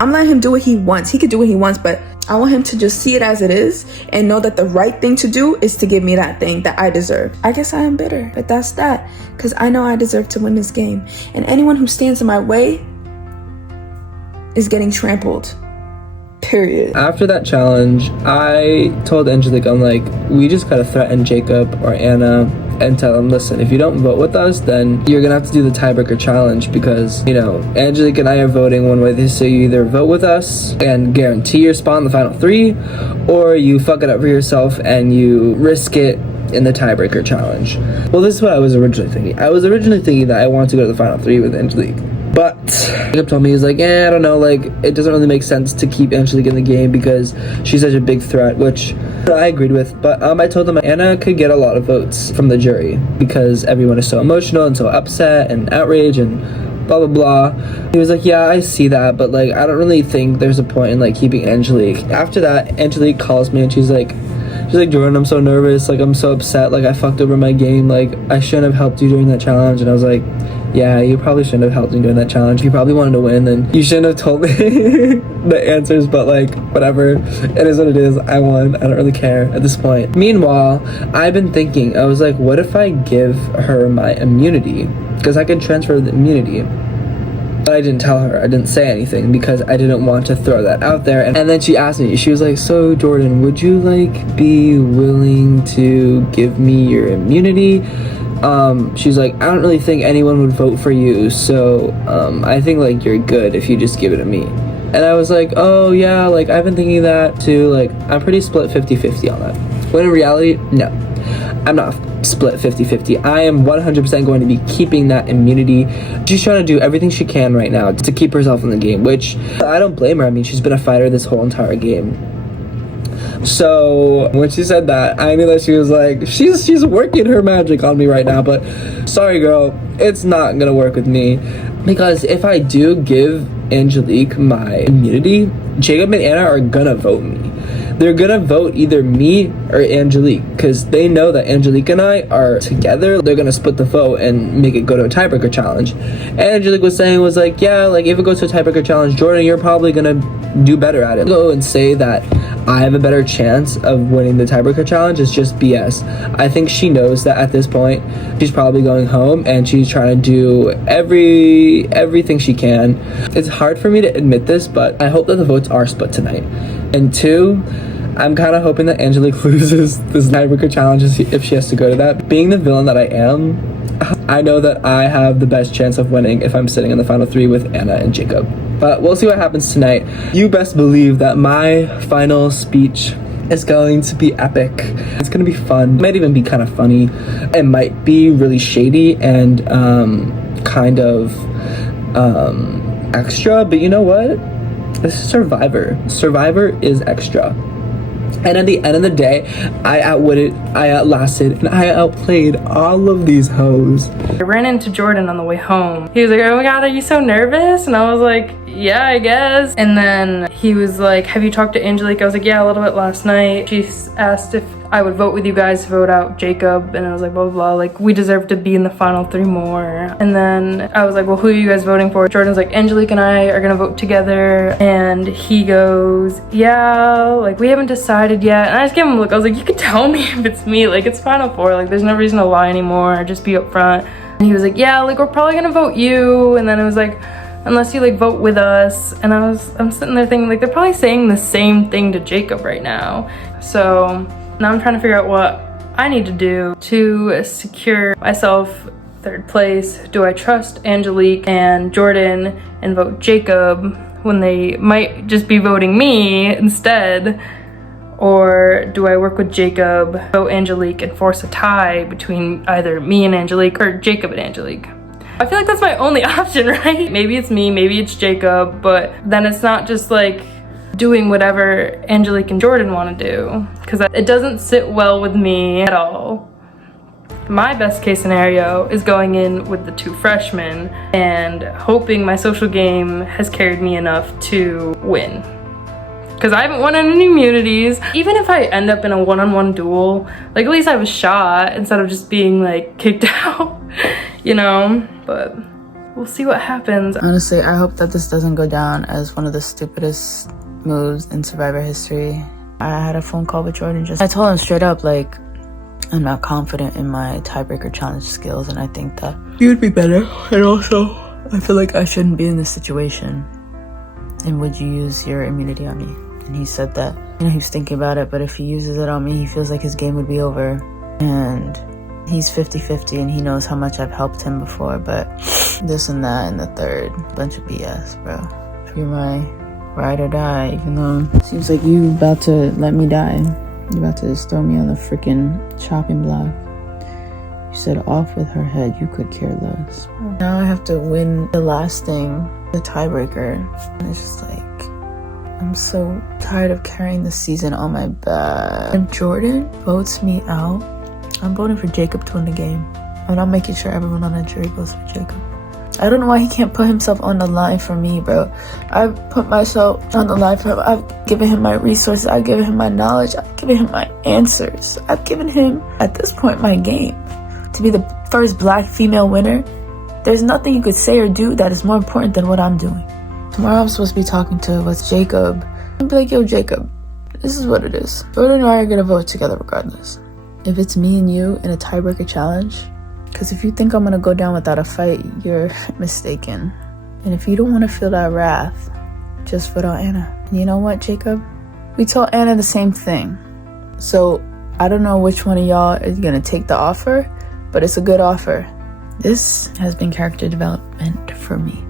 I'm letting him do what he wants. He could do what he wants, but I want him to just see it as it is and know that the right thing to do is to give me that thing that I deserve. I guess I am bitter, but that's that, because I know I deserve to win this game. And anyone who stands in my way is getting trampled. Period. After that challenge, I told Angelique, I'm like, we just gotta threaten Jacob or Anna and tell them, listen, if you don't vote with us, then you're gonna have to do the tiebreaker challenge because, you know, Angelique and I are voting one way. So you either vote with us and guarantee your spot in the final 3, or you fuck it up for yourself and you risk it in the tiebreaker challenge. Well, this is what I was originally thinking. I was originally thinking that I wanted to go to the final 3 with Angelique. But Jacob told me, he's like, I don't know, like, it doesn't really make sense to keep Angelique in the game because she's such a big threat, which I agreed with. But I told him Anna could get a lot of votes from the jury because everyone is so emotional and so upset and outraged and blah, blah, blah. He was like, yeah, I see that, but, like, I don't really think there's a point in, like, keeping Angelique. After that, Angelique calls me and she's like, Jordan, I'm so nervous, like, I'm so upset, like, I fucked over my game, like, I shouldn't have helped you during that challenge. And I was like, yeah, you probably shouldn't have helped me during that challenge. If you probably wanted to win, then you shouldn't have told me the answers, but, like, whatever. It is what it is. I won. I don't really care at this point. Meanwhile, I've been thinking, I was like, what if I give her my immunity? Because I could transfer the immunity. But I didn't tell her. I didn't say anything because I didn't want to throw that out there. And then she asked me, she was like, so Jordan, would you, like, be willing to give me your immunity? she's like, I don't really think anyone would vote for you, so I think like you're good if you just give it to me. And I was like, oh yeah, like I've been thinking that too, like I'm pretty split 50-50 on that. When in reality, no, I'm not split 50-50. I am 100% going to be keeping that immunity. She's trying to do everything she can right now to keep herself in the game, which I don't blame her. I mean, she's been a fighter this whole entire game. So when she said that, I knew that she was like, she's working her magic on me right now, but sorry girl, it's not gonna work with me. Because if I do give Angelique my immunity, Jacob and Anna are gonna vote me. They're gonna vote either me or Angelique, because they know that Angelique and I are together. They're gonna split the vote and make it go to a tiebreaker challenge. And Angelique was saying, was like, yeah, like if it goes to a tiebreaker challenge, Jordan, you're probably gonna do better at it. Go and say that I have a better chance of winning the tiebreaker challenge is just BS. I think she knows that at this point. She's probably going home and she's trying to do everything she can. It's hard for me to admit this, but I hope that the votes are split tonight. And two, I'm kind of hoping that Angelique loses this tiebreaker challenge if she has to go to that. Being the villain that I am, I know that I have the best chance of winning if I'm sitting in the final three with Anna and Jacob. But we'll see what happens tonight. You best believe that my final speech is going to be epic. It's gonna be fun. It might even be kind of funny. It might be really shady and kind of extra, but you know what? This is Survivor. Survivor is extra. And at the end of the day, I outwitted, I outlasted, and I outplayed all of these hoes. I ran into Jordan on the way home. He was like, oh my god, are you so nervous? And I was like, yeah, I guess. And then he was like, have you talked to Angelique? I was like, yeah, a little bit last night. She asked if I would vote with you guys to vote out Jacob. And I was like, blah, blah, blah. Like, we deserve to be in the final three more. And then I was like, well, who are you guys voting for? Jordan's like, Angelique and I are gonna vote together. And he goes, yeah, like, we haven't decided yet. And I just gave him a look. I was like, you can tell me if it's me. Like, it's final four. Like, there's no reason to lie anymore. Just be upfront. And he was like, yeah, like, we're probably gonna vote you. And then it was like, unless you like vote with us. And I'm sitting there thinking, like, they're probably saying the same thing to Jacob right now. So now I'm trying to figure out what I need to do to secure myself third place. Do I trust Angelique and Jordan and vote Jacob when they might just be voting me instead? Or do I work with Jacob, vote Angelique, and force a tie between either me and Angelique or Jacob and Angelique? I feel like that's my only option, right? Maybe it's me, maybe it's Jacob, but then it's not just like doing whatever Angelique and Jordan want to do, because it doesn't sit well with me at all. My best case scenario is going in with the two freshmen and hoping my social game has carried me enough to win. Because I haven't won any immunities. Even if I end up in a one-on-one duel, like at least I have a shot instead of just being like kicked out, you know? But we'll see what happens. Honestly, I hope that this doesn't go down as one of the stupidest moves in Survivor history. I had a phone call with Jordan. I told him straight up, like, I'm not confident in my tiebreaker challenge skills, and I think that you would be better. And also, I feel like I shouldn't be in this situation. And would you use your immunity on me? And he said that, you know, he was thinking about it, but if he uses it on me, he feels like his game would be over. And he's 50-50, and he knows how much I've helped him before, but this and that and the third. Bunch of BS, bro. You're my ride or die, even though it seems like you about to let me die. You're about to just throw me on the freaking chopping block. You said off with her head, you could care less. Now I have to win the last thing, the tiebreaker. And it's just like, I'm so tired of carrying the season on my back. If Jordan votes me out, I'm voting for Jacob to win the game. And I'm making sure everyone on the jury votes for Jacob. I don't know why he can't put himself on the line for me, bro. I've put myself on the line for him. I've given him my resources. I've given him my knowledge. I've given him my answers. I've given him, at this point, my game. To be the first black female winner, there's nothing you could say or do that is more important than what I'm doing. Tomorrow I'm supposed to be talking to Jacob. I'll be like, yo, Jacob, this is what it is. Jordan and I are gonna vote together regardless. If it's me and you in a tiebreaker challenge, because if you think I'm gonna go down without a fight, you're mistaken. And if you don't want to feel that wrath, just vote out Anna. And you know what, Jacob? We told Anna the same thing. So I don't know which one of y'all is gonna take the offer, but it's a good offer. This has been character development for me.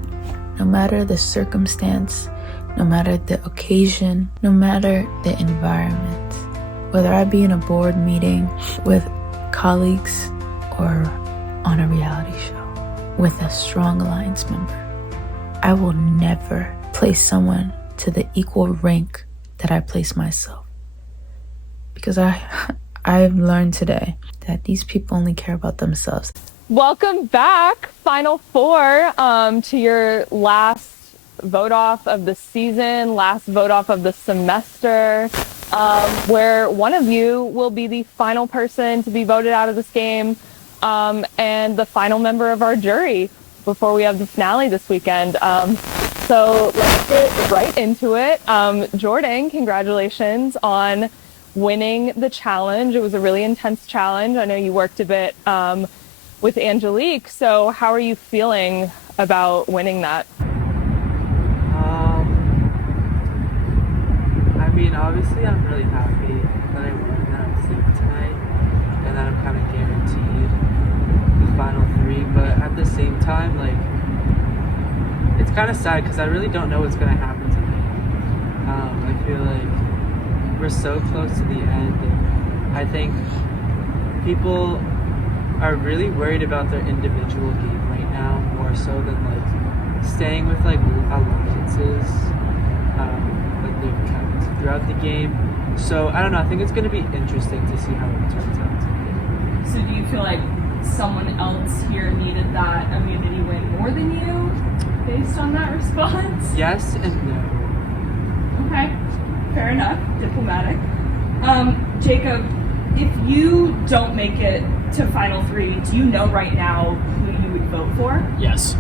No matter the circumstance, no matter the occasion, no matter the environment, whether I be in a board meeting with colleagues or on a reality show with a strong alliance member, I will never place someone to the equal rank that I place myself. Because I've learned today that these people only care about themselves. Welcome back, Final Four, to your last vote off of the season, last vote off of the semester, where one of you will be the final person to be voted out of this game, and the final member of our jury before we have the finale this weekend. So let's get right into it. Jordan, congratulations on winning the challenge. It was a really intense challenge. I know you worked a bit with Angelique, so how are you feeling about winning that? I mean, obviously I'm really happy that I won, that I'm safe tonight, and that I'm kind of guaranteed the final 3, but at the same time, like, it's kind of sad because I really don't know what's going to happen tonight. I feel like we're so close to the end, and I think people are really worried about their individual game right now, more so than like staying with like alliances that they've kept throughout the game. So I don't know, I think it's going to be interesting to see how it turns out tonight. So do you feel like someone else here needed that immunity win more than you, based on that response? Yes and no. Okay, fair enough, diplomatic. Jacob, if you don't make it to Final 3, do you know right now who you would vote for? Yes.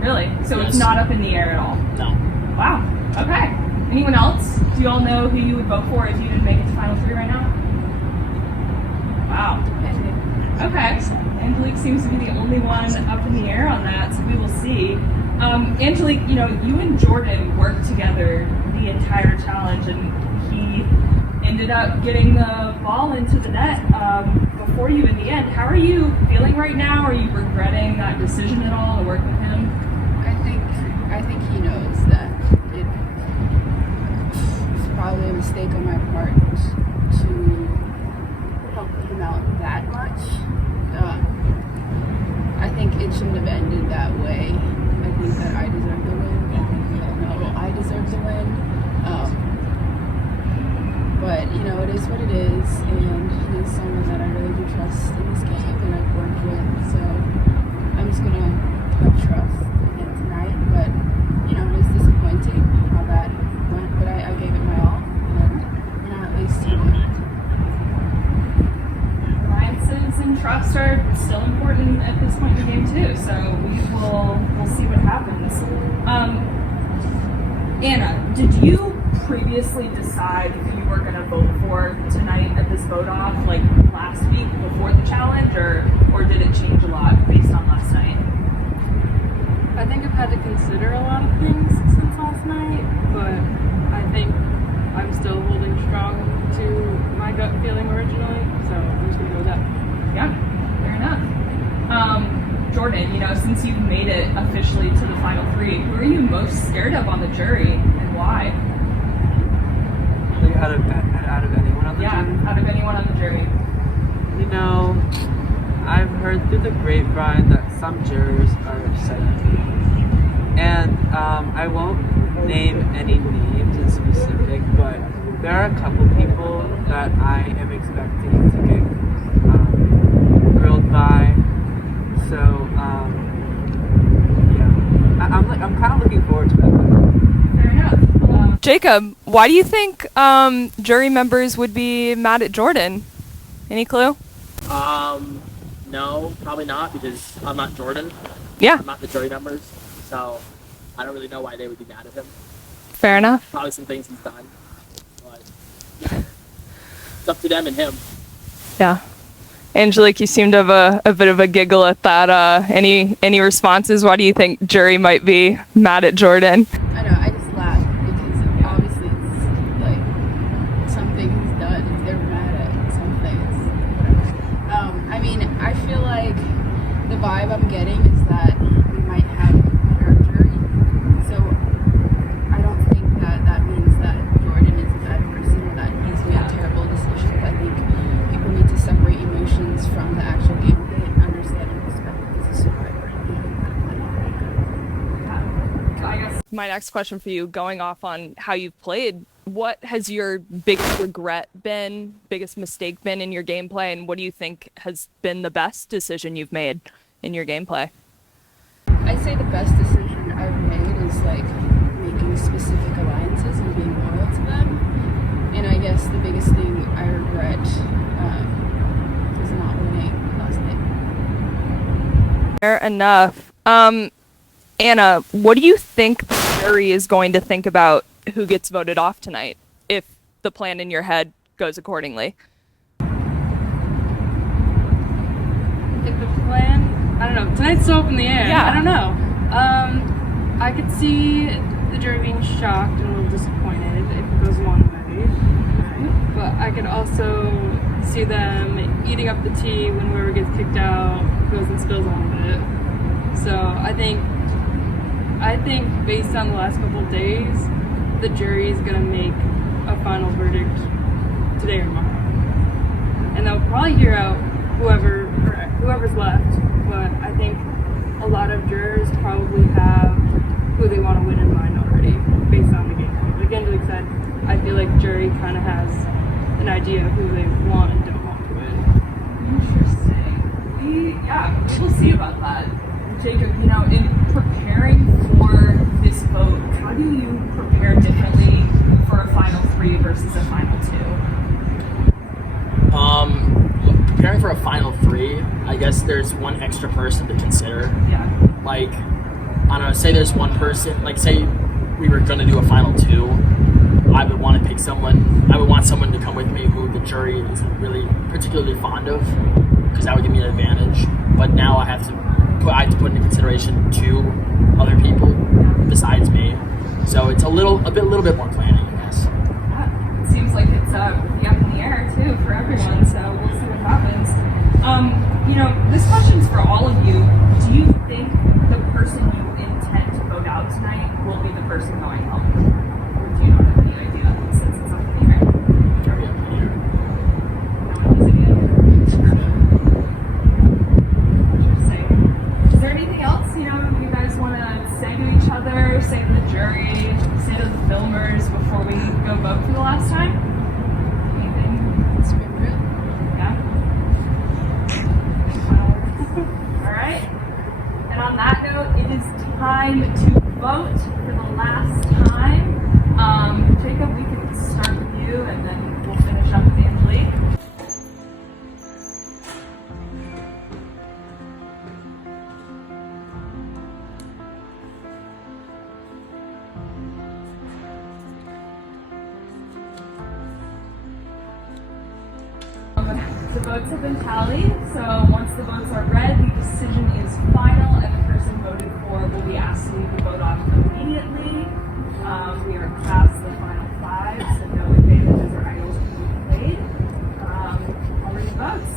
Really? So Yes. It's not up in the air at all? No. Wow, okay. Anyone else? Do you all know who you would vote for if you didn't make it to Final 3 right now? Wow. Okay. Angelique seems to be the only one up in the air on that, so we will see. Angelique, you know, you and Jordan worked together the entire challenge, and he ended up getting the ball into the net before you in the end. How are you feeling right now? Are you regretting that decision at all to work with him? I think he knows that it's probably a mistake on my part to help him out that much. I think it shouldn't have ended that way. I think that I deserve the win. I think we all know I deserve the win. But, you know, it is what it is, and he's someone that I really do trust in this game and I've worked with, so I'm just going to have trust in him tonight. But, you know, it is disappointing how that went, but I gave it my all, and now at least he won. Alliances and trust are still important at this point in the game too, so we'll see what happens. Anna, did you previously decide who you were going to vote for tonight at this vote off, like last week before the challenge, or did it change a lot based on last night? I think I've had to consider a lot of things since last night, but I think I'm still holding strong to my gut feeling originally, so I'm just going to go with that. Yeah, fair enough. Jordan, you know, since you've made it officially to the Final 3, who are you most scared of on the jury, and why? Like out of anyone on the Yeah, jury? out of anyone on the jury. You know, I've heard through the grapevine that some jurors are upset at me. And I won't name any names in specific, but there are a couple people that I am expecting to get grilled by. So, yeah, I'm kind of looking forward to that. Fair enough. Jacob, why do you think jury members would be mad at Jordan? Any clue? No, probably not, because I'm not Jordan. Yeah. I'm not the jury members, so I don't really know why they would be mad at him. Fair enough. Probably some things he's done, but it's up to them and him. Yeah. Angelique, you seem to have a bit of a giggle at that. Any responses? Why do you think jury might be mad at Jordan? I know, I just laugh because obviously it's like something he's done. They're mad at some things. Whatever. I mean, I feel like I'm getting is that we might have a better jury. So I don't think that means that Jordan is a bad person or that he's made terrible decisions. I think people need to separate emotions from the actual gameplay and understand and respect that he's a survivor. I guess my next question for you, going off on how you've played, what has your biggest regret been, biggest mistake been in your gameplay, and what do you think has been the best decision you've made in your gameplay? I'd say the best decision I've made is like making specific alliances and being loyal to them. And I guess the biggest thing I regret is not winning last night. Fair enough. Anna, what do you think the jury is going to think about who gets voted off tonight if the plan in your head goes accordingly? If the plan, I don't know, tonight's so up in the air. Yeah. I don't know. I could see the jury being shocked and a little disappointed if it goes one way. But I could also see them eating up the tea when whoever gets kicked out goes and spills all of it. So I think based on the last couple of days, the jury is gonna make a final verdict today or tomorrow, and they'll probably hear out whoever's left. But I think a lot of jurors probably have who they want to win in mind already, based on the game. Like Angelique said, I feel like jury kind of has an idea of who they want and don't want to win. Interesting. We'll see about that. Jacob, in preparing for this vote, how do you prepare differently for a final 3 versus a final 2? Preparing for a final 3, I guess there's one extra person to consider. Yeah. Like, I don't know, say there's one person, like say we were gonna do a final 2, I would want to pick someone, I would want someone to come with me who the jury isn't really particularly fond of, because that would give me an advantage. But now I have to put into consideration 2 other people besides me. So it's a little bit more planning, I guess. Yeah. It seems like it's up in the air too for everyone, so we'll see what happens. This question's for all of you. Do you think the person you intend to vote out tonight will be the person going home? Or do you not have any idea since it's up in the air? Very up in the air. No one has any idea. Interesting. Is there anything else, you guys want to say to each other, say to the jury, say to the filmers before we go vote for the last time? Anything? It's been real. Yeah? All right. And on that note, it is time to vote for the last time. Jacob, we can start with you and then we'll finish up with Angelique. The votes have been tallied, so once the votes are read, the decision is final and the person voted for will be asked to leave the vote off immediately. We are past the final 5, so no advantages or idols can be played. I'll read the votes.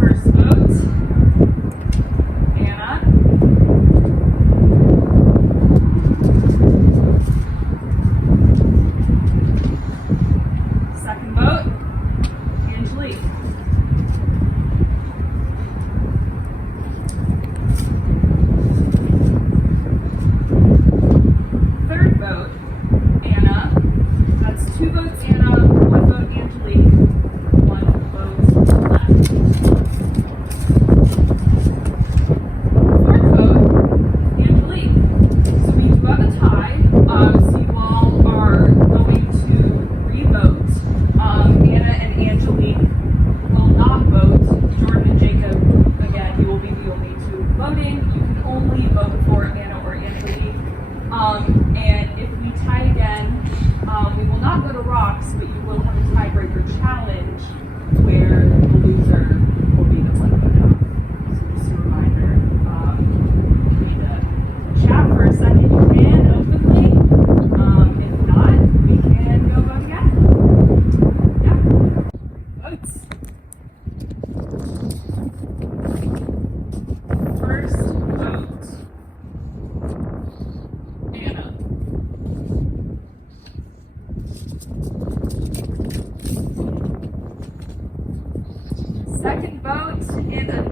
First vote, Anna. Second vote, Angelique.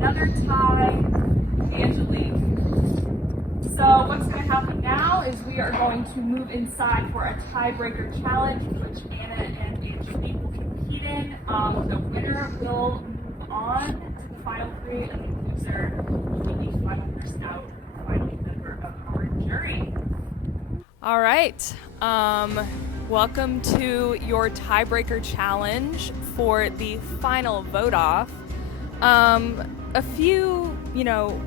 another tie, Angelique. So what's going to happen now is we are going to move inside for a tiebreaker challenge, which Anna and Angelique will compete in. The winner will move on to the final three, and the loser will be the final person out, final member of our jury. All right. Welcome to your tiebreaker challenge for the final vote off. A few,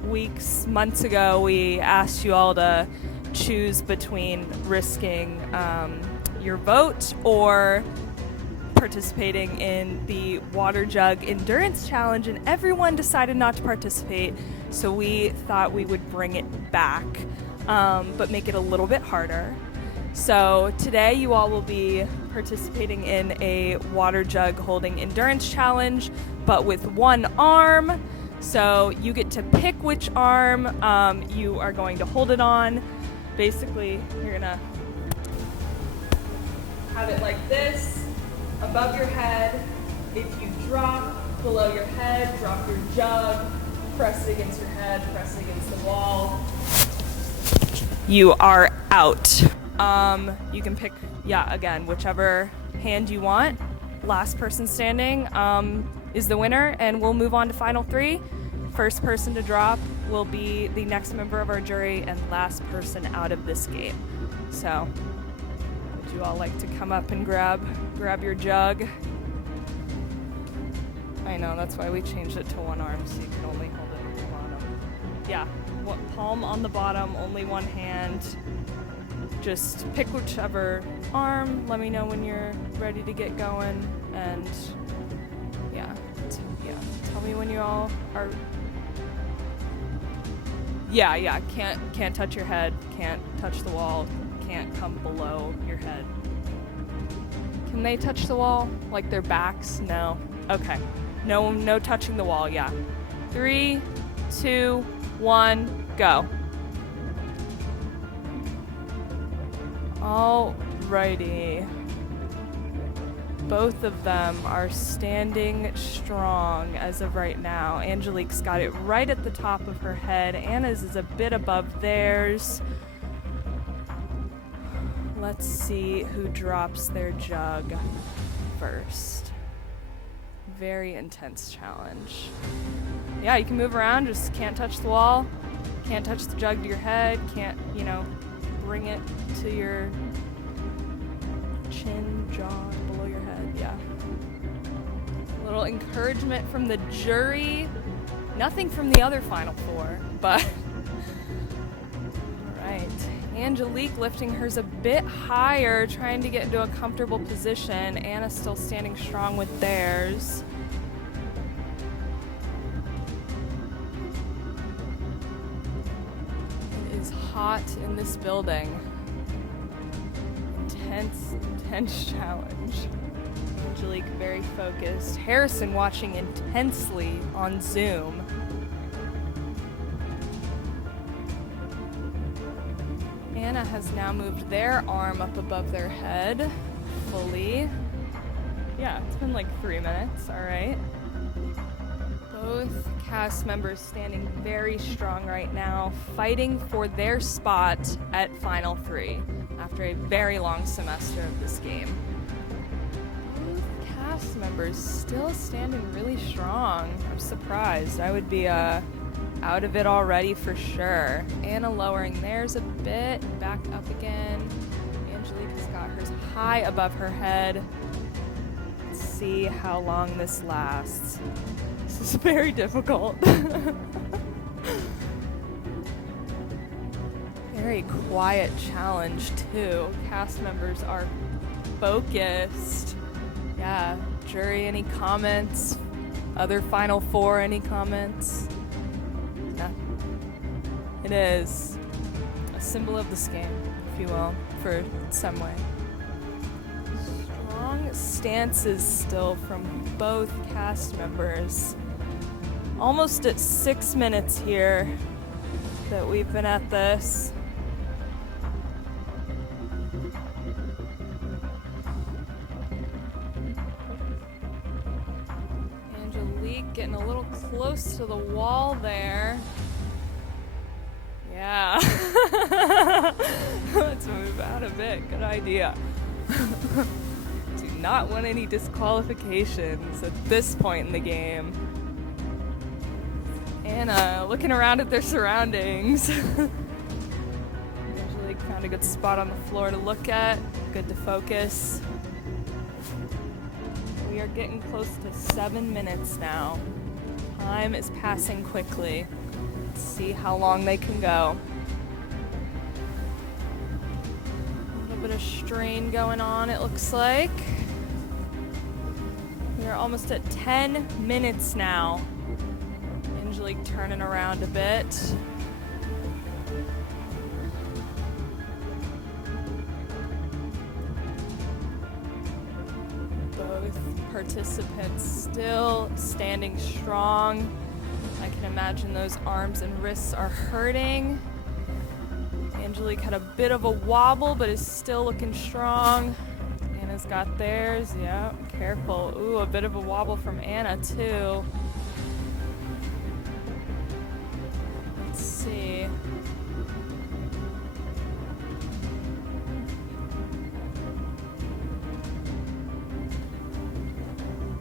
weeks, months ago, we asked you all to choose between risking your vote or participating in the water jug endurance challenge, and everyone decided not to participate, so we thought we would bring it back, but make it a little bit harder. So today you all will be participating in a water jug holding endurance challenge, but with one arm. So you get to pick which arm you are going to hold it on. Basically, you're gonna have it like this, above your head. If you drop below your head, drop your jug, press it against your head, press it against the wall. You are out. You can pick, again, whichever hand you want. Last person standing is the winner, and we'll move on to final three. First person to drop will be the next member of our jury, and last person out of this game. So, would you all like to come up and grab your jug? I know, that's why we changed it to one arm, so you can only hold it on the bottom. Yeah, palm on the bottom, only one hand. Just pick whichever arm, let me know when you're ready to get going, and tell me when you all are. Can't touch your head, can't touch the wall, can't come below your head. Can they touch the wall? Like their backs? No. Okay. No touching the wall, 3, 2, 1, go. Alrighty. Both of them are standing strong as of right now. Angelique's got it right at the top of her head. Anna's is a bit above theirs. Let's see who drops their jug first. Very intense challenge. Yeah, you can move around, just can't touch the wall, can't touch the jug to your head, can't, bring it to your chin, jaw, below your head, A little encouragement from the jury. Nothing from the other final four, but alright. Angelique lifting hers a bit higher, trying to get into a comfortable position. Anna's still standing strong with theirs. It is hot in this building. Intense challenge. Angelique very focused. Harrison watching intensely on Zoom. Anna has now moved their arm up above their head fully. Yeah, it's been like 3 minutes, alright. Both cast members standing very strong right now, fighting for their spot at Final 3 after a very long semester of this game. Both cast members still standing really strong. I'm surprised. I would be out of it already for sure. Anna lowering theirs a bit, back up again. Angelique has got hers high above her head. Let's see how long this lasts. This is very difficult. Very quiet challenge too. Cast members are focused. Yeah, jury, any comments? Other final four, any comments? No. It is a symbol of this game, if you will, for some way. Strong stances still from both cast members. Almost at 6 minutes here that we've been at this. Angelique getting a little close to the wall there. Yeah. Let's move out a bit. Good idea. Do not want any disqualifications at this point in the game. Anna looking around at their surroundings. Usually found a good spot on the floor to look at. Good to focus. We are getting close to 7 minutes now. Time is passing quickly. Let's see how long they can go. A little bit of strain going on, it looks like. We are almost at 10 minutes now. Angelique turning around a bit. Both participants still standing strong. I can imagine those arms and wrists are hurting. Angelique had a bit of a wobble, but is still looking strong. Anna's got theirs. Yeah, careful. Ooh, a bit of a wobble from Anna, too. Let's see.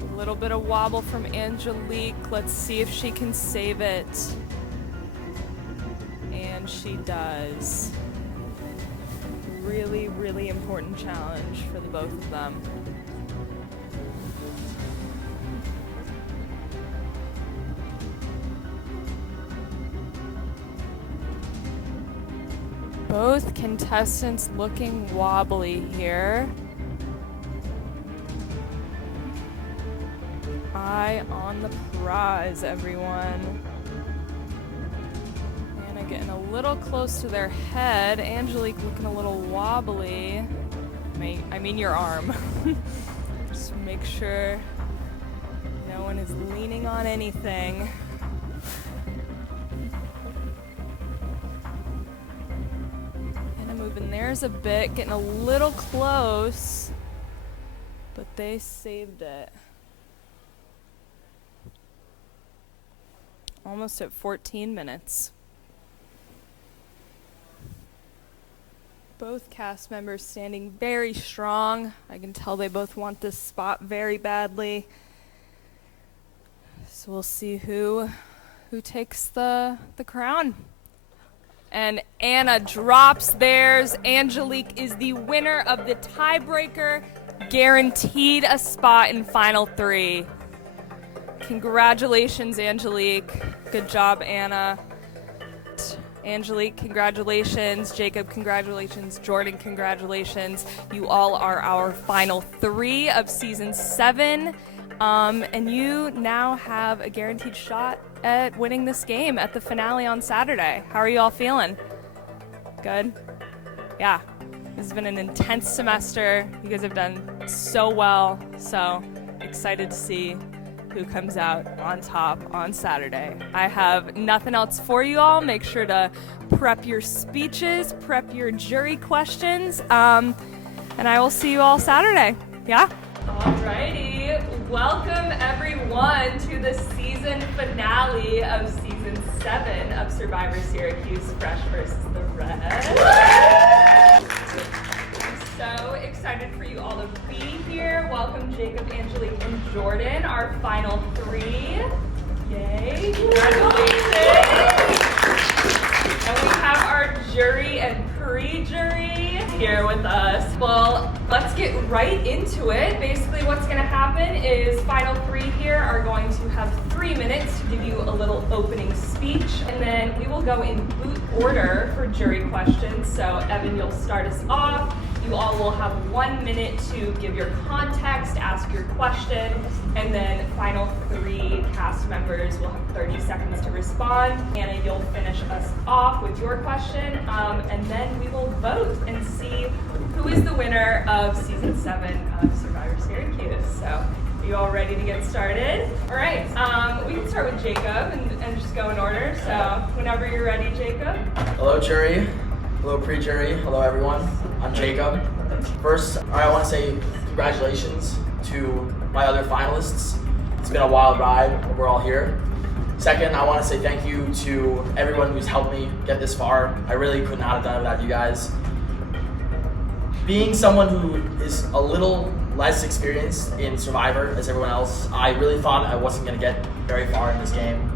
A little bit of wobble from Angelique. Let's see if she can save it. And she does. Really, really important challenge for the both of them. Both contestants looking wobbly here. Eye on the prize, everyone. Anna getting a little close to their head. Angelique looking a little wobbly. I mean your arm. Just make sure no one is leaning on anything. Anna moving theirs a bit, getting a little close, but they saved it. Almost at 14 minutes. Both cast members standing very strong. I can tell they both want this spot very badly. So we'll see who takes the crown. And Anna drops theirs. Angelique is the winner of the tiebreaker, guaranteed a spot in Final 3. Congratulations, Angelique. Good job, Anna. Angelique, congratulations. Jacob, congratulations. Jordan, congratulations. You all are our final 3 of season 7. And you now have a guaranteed shot at winning this game at the finale on Saturday. How are you all feeling? Good? Yeah. This has been an intense semester. You guys have done so well. So excited to see who comes out on top on Saturday. I have nothing else for you all. Make sure to prep your speeches, prep your jury questions, and I will see you all Saturday. Yeah? Alrighty. Welcome everyone to the season finale of season 7 of Syrvivor Syracuse, Fresh versus the Red. So excited for you all to be here. Welcome Jacob, Angelique, and Jordan, our final 3. Yay, congratulations. And we have our jury and pre-jury here with us. Well, let's get right into it. Basically what's gonna happen is final 3 here are going to have 3 minutes to give you a little opening speech, and then we will go in boot order for jury questions. So Evan, you'll start us off. You all will have 1 minute to give your context, ask your question, and then final 3 cast members will have 30 seconds to respond. Anna, you'll finish us off with your question, and then we will vote and see who is the winner of season 7 of Syrvivor Syracuse. So, are you all ready to get started? All right, we can start with Jacob and just go in order. So, whenever you're ready, Jacob. Hello, jury. Hello, pre-jury. Hello, everyone. I'm Jacob. First, I want to say congratulations to my other finalists. It's been a wild ride, but we're all here. Second, I want to say thank you to everyone who's helped me get this far. I really could not have done it without you guys. Being someone who is a little less experienced in Survivor as everyone else, I really thought I wasn't going to get very far in this game.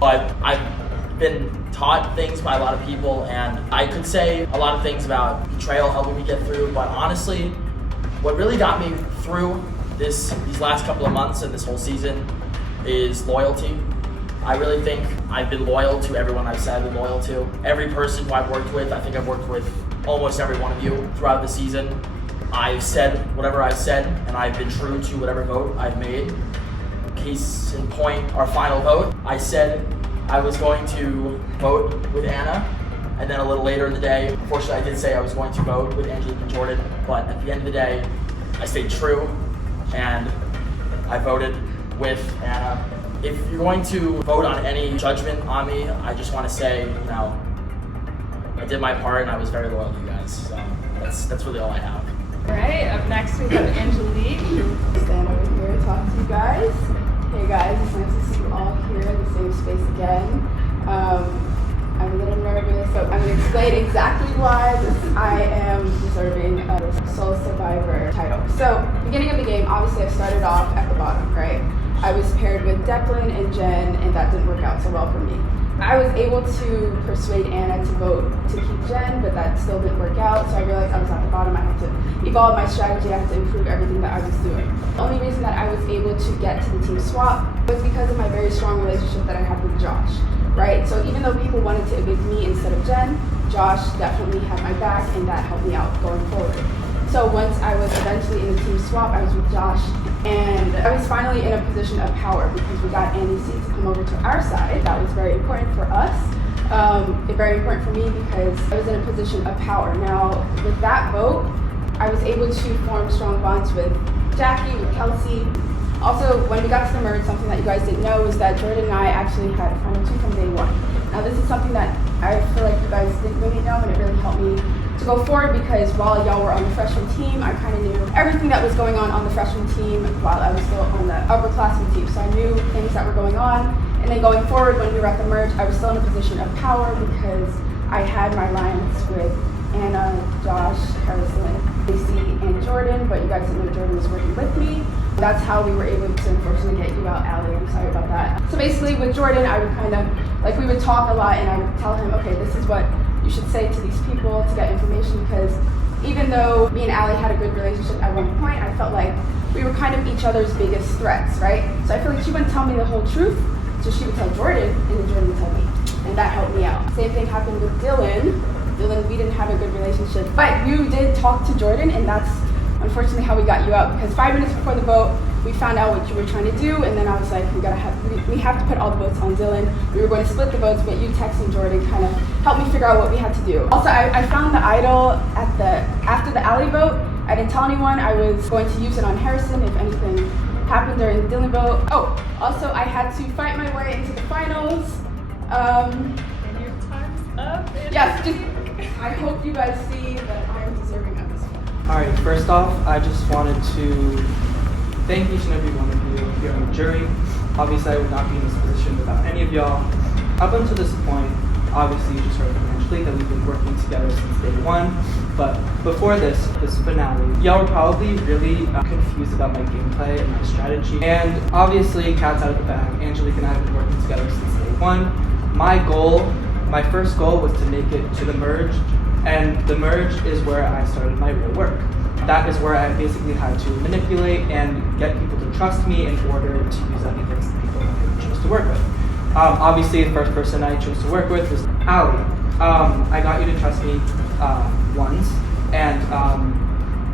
But I've been taught things by a lot of people, and I could say a lot of things about betrayal helping me get through, but honestly, what really got me through these last couple of months and this whole season is loyalty. I really think I've been loyal to everyone I've said I've been loyal to. Every person who I've worked with, I think I've worked with almost every one of you throughout the season. I've said whatever I've said, and I've been true to whatever vote I've made. Case in point, our final vote, I said I was going to vote with Anna, and then a little later in the day, unfortunately I did say I was going to vote with Angelique and Jordan, but at the end of the day, I stayed true, and I voted with Anna. If you're going to vote on any judgment on me, I just want to say, I did my part and I was very loyal to you guys, so that's really all I have. All right, up next we have Angelique. Stand over here and talk to you guys. Hey guys, it's nice to see you all here in the same space again. I'm a little nervous, so I'm going to explain exactly why I am deserving of the Sole Syrvivor title. So, beginning of the game, obviously I started off at the bottom, right? I was paired with Declan and Jen, and that didn't work out so well for me. I was able to persuade Anna to vote to keep Jen, but that still didn't work out, so I realized I was at the bottom. I had to evolve my strategy, I had to improve everything that I was doing. The only reason that I was able to get to the team swap was because of my very strong relationship that I had with Josh, right? So even though people wanted to evict me instead of Jen, Josh definitely had my back, and that helped me out going forward. So once I was eventually in the team swap, I was with Josh, and I was finally in a position of power because we got Andy C to come over to our side. That was very important for us. Very important for me because I was in a position of power. Now, with that vote, I was able to form strong bonds with Jackie, with Kelsey. Also, when we got to the merge, something that you guys didn't know was that Jordan and I actually had a final 2 from day 1. Now, this is something that I feel like you guys didn't really know, and it really helped me to go forward because while y'all were on the freshman team, I kind of knew everything that was going on the freshman team while I was still on the upperclassmen team. So I knew things that were going on. And then going forward, when we were at the merge, I was still in a position of power because I had my alliance with Anna, Josh, Harrison, Lacey, and Jordan, but you guys didn't know Jordan was working with me. That's how we were able to unfortunately get you out, Allie. I'm sorry about that. So basically with Jordan, I would kind of, we would talk a lot, and I would tell him, okay, this is what you should say to these people to get information, because even though me and Allie had a good relationship at one point, I felt like we were kind of each other's biggest threats, right? So I feel like she wouldn't tell me the whole truth, so she would tell Jordan, and then Jordan would tell me, and that helped me out. Same thing happened with Dylan. We didn't have a good relationship, but you did talk to Jordan, and that's unfortunately how we got you out, because 5 minutes before the vote, we found out what you were trying to do, and then I was like, we have to put all the votes on Dylan. We were going to split the votes, but you texting Jordan kind of helped me figure out what we had to do. Also, I found the idol after the Allie vote. I didn't tell anyone. I was going to use it on Harrison if anything happened during the Dylan vote. Oh, also I had to fight my way into the finals. Your time's up. Yes, I hope you guys see that I am deserving of this one. Alright, first off, I just wanted to thank each and every one of you here on the jury. Obviously, I would not be in this position without any of y'all. Up until this point, obviously you just heard from Angelique that we've been working together since day 1. But before this finale, y'all were probably really confused about my gameplay and my strategy. And obviously, cat's out of the bag. Angelique and I have been working together since day 1. My first goal was to make it to the merge, and the merge is where I started my real work. That is where I basically had to manipulate and get people to trust me in order to use that against the people I chose to work with. Obviously, the first person I chose to work with was Allie. I got you to trust me once, and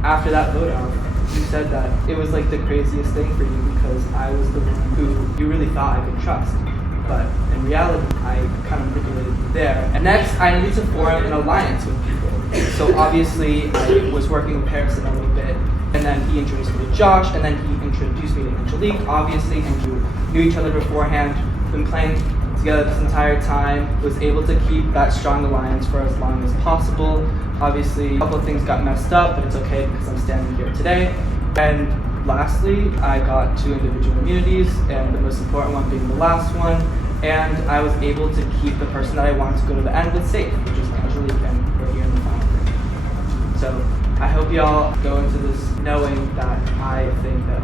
after that vote out, you said that it was like the craziest thing for you because I was the one who you really thought I could trust. But in reality, I kind of manipulated you there. And next, I needed to form an alliance with people. So obviously, I was working with Harrison a little bit, and then he introduced me to Josh, and then he introduced me to Angelique, obviously, and you knew each other beforehand, been playing together this entire time, was able to keep that strong alliance for as long as possible. Obviously, a couple of things got messed up, but it's okay because I'm standing here today. And Lastly, I got 2 individual immunities, and the most important one being the last one, and I was able to keep the person that I wanted to go to the end with safe, which is Angelique, and we're here in the final 3. So I hope y'all go into this knowing that I think that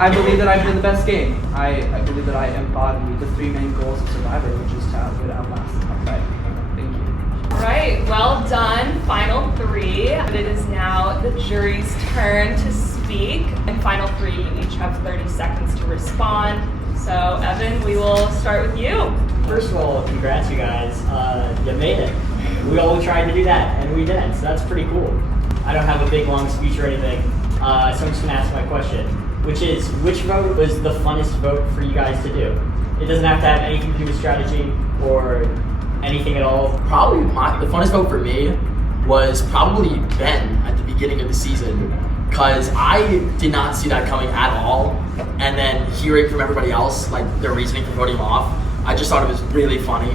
I believe that I played the best game. I believe that I embody the 3 main goals of Survivor, which is to outwit, outlast, and outplay. Thank you. All right, well done. Final 3. It is now the jury's turn to speak. In final 3, you each have 30 seconds to respond. So, Evan, we will start with you. First of all, congrats, you guys. You made it. We all tried to do that, and we did, so that's pretty cool. I don't have a big, long speech or anything, so I'm just going to ask my question, which is, which vote was the funnest vote for you guys to do? It doesn't have to have anything to do with strategy or anything at all. Probably the funnest vote for me was probably Ben at the beginning of the season, because I did not see that coming at all, and then hearing from everybody else, like their reasoning for voting him off, I just thought it was really funny.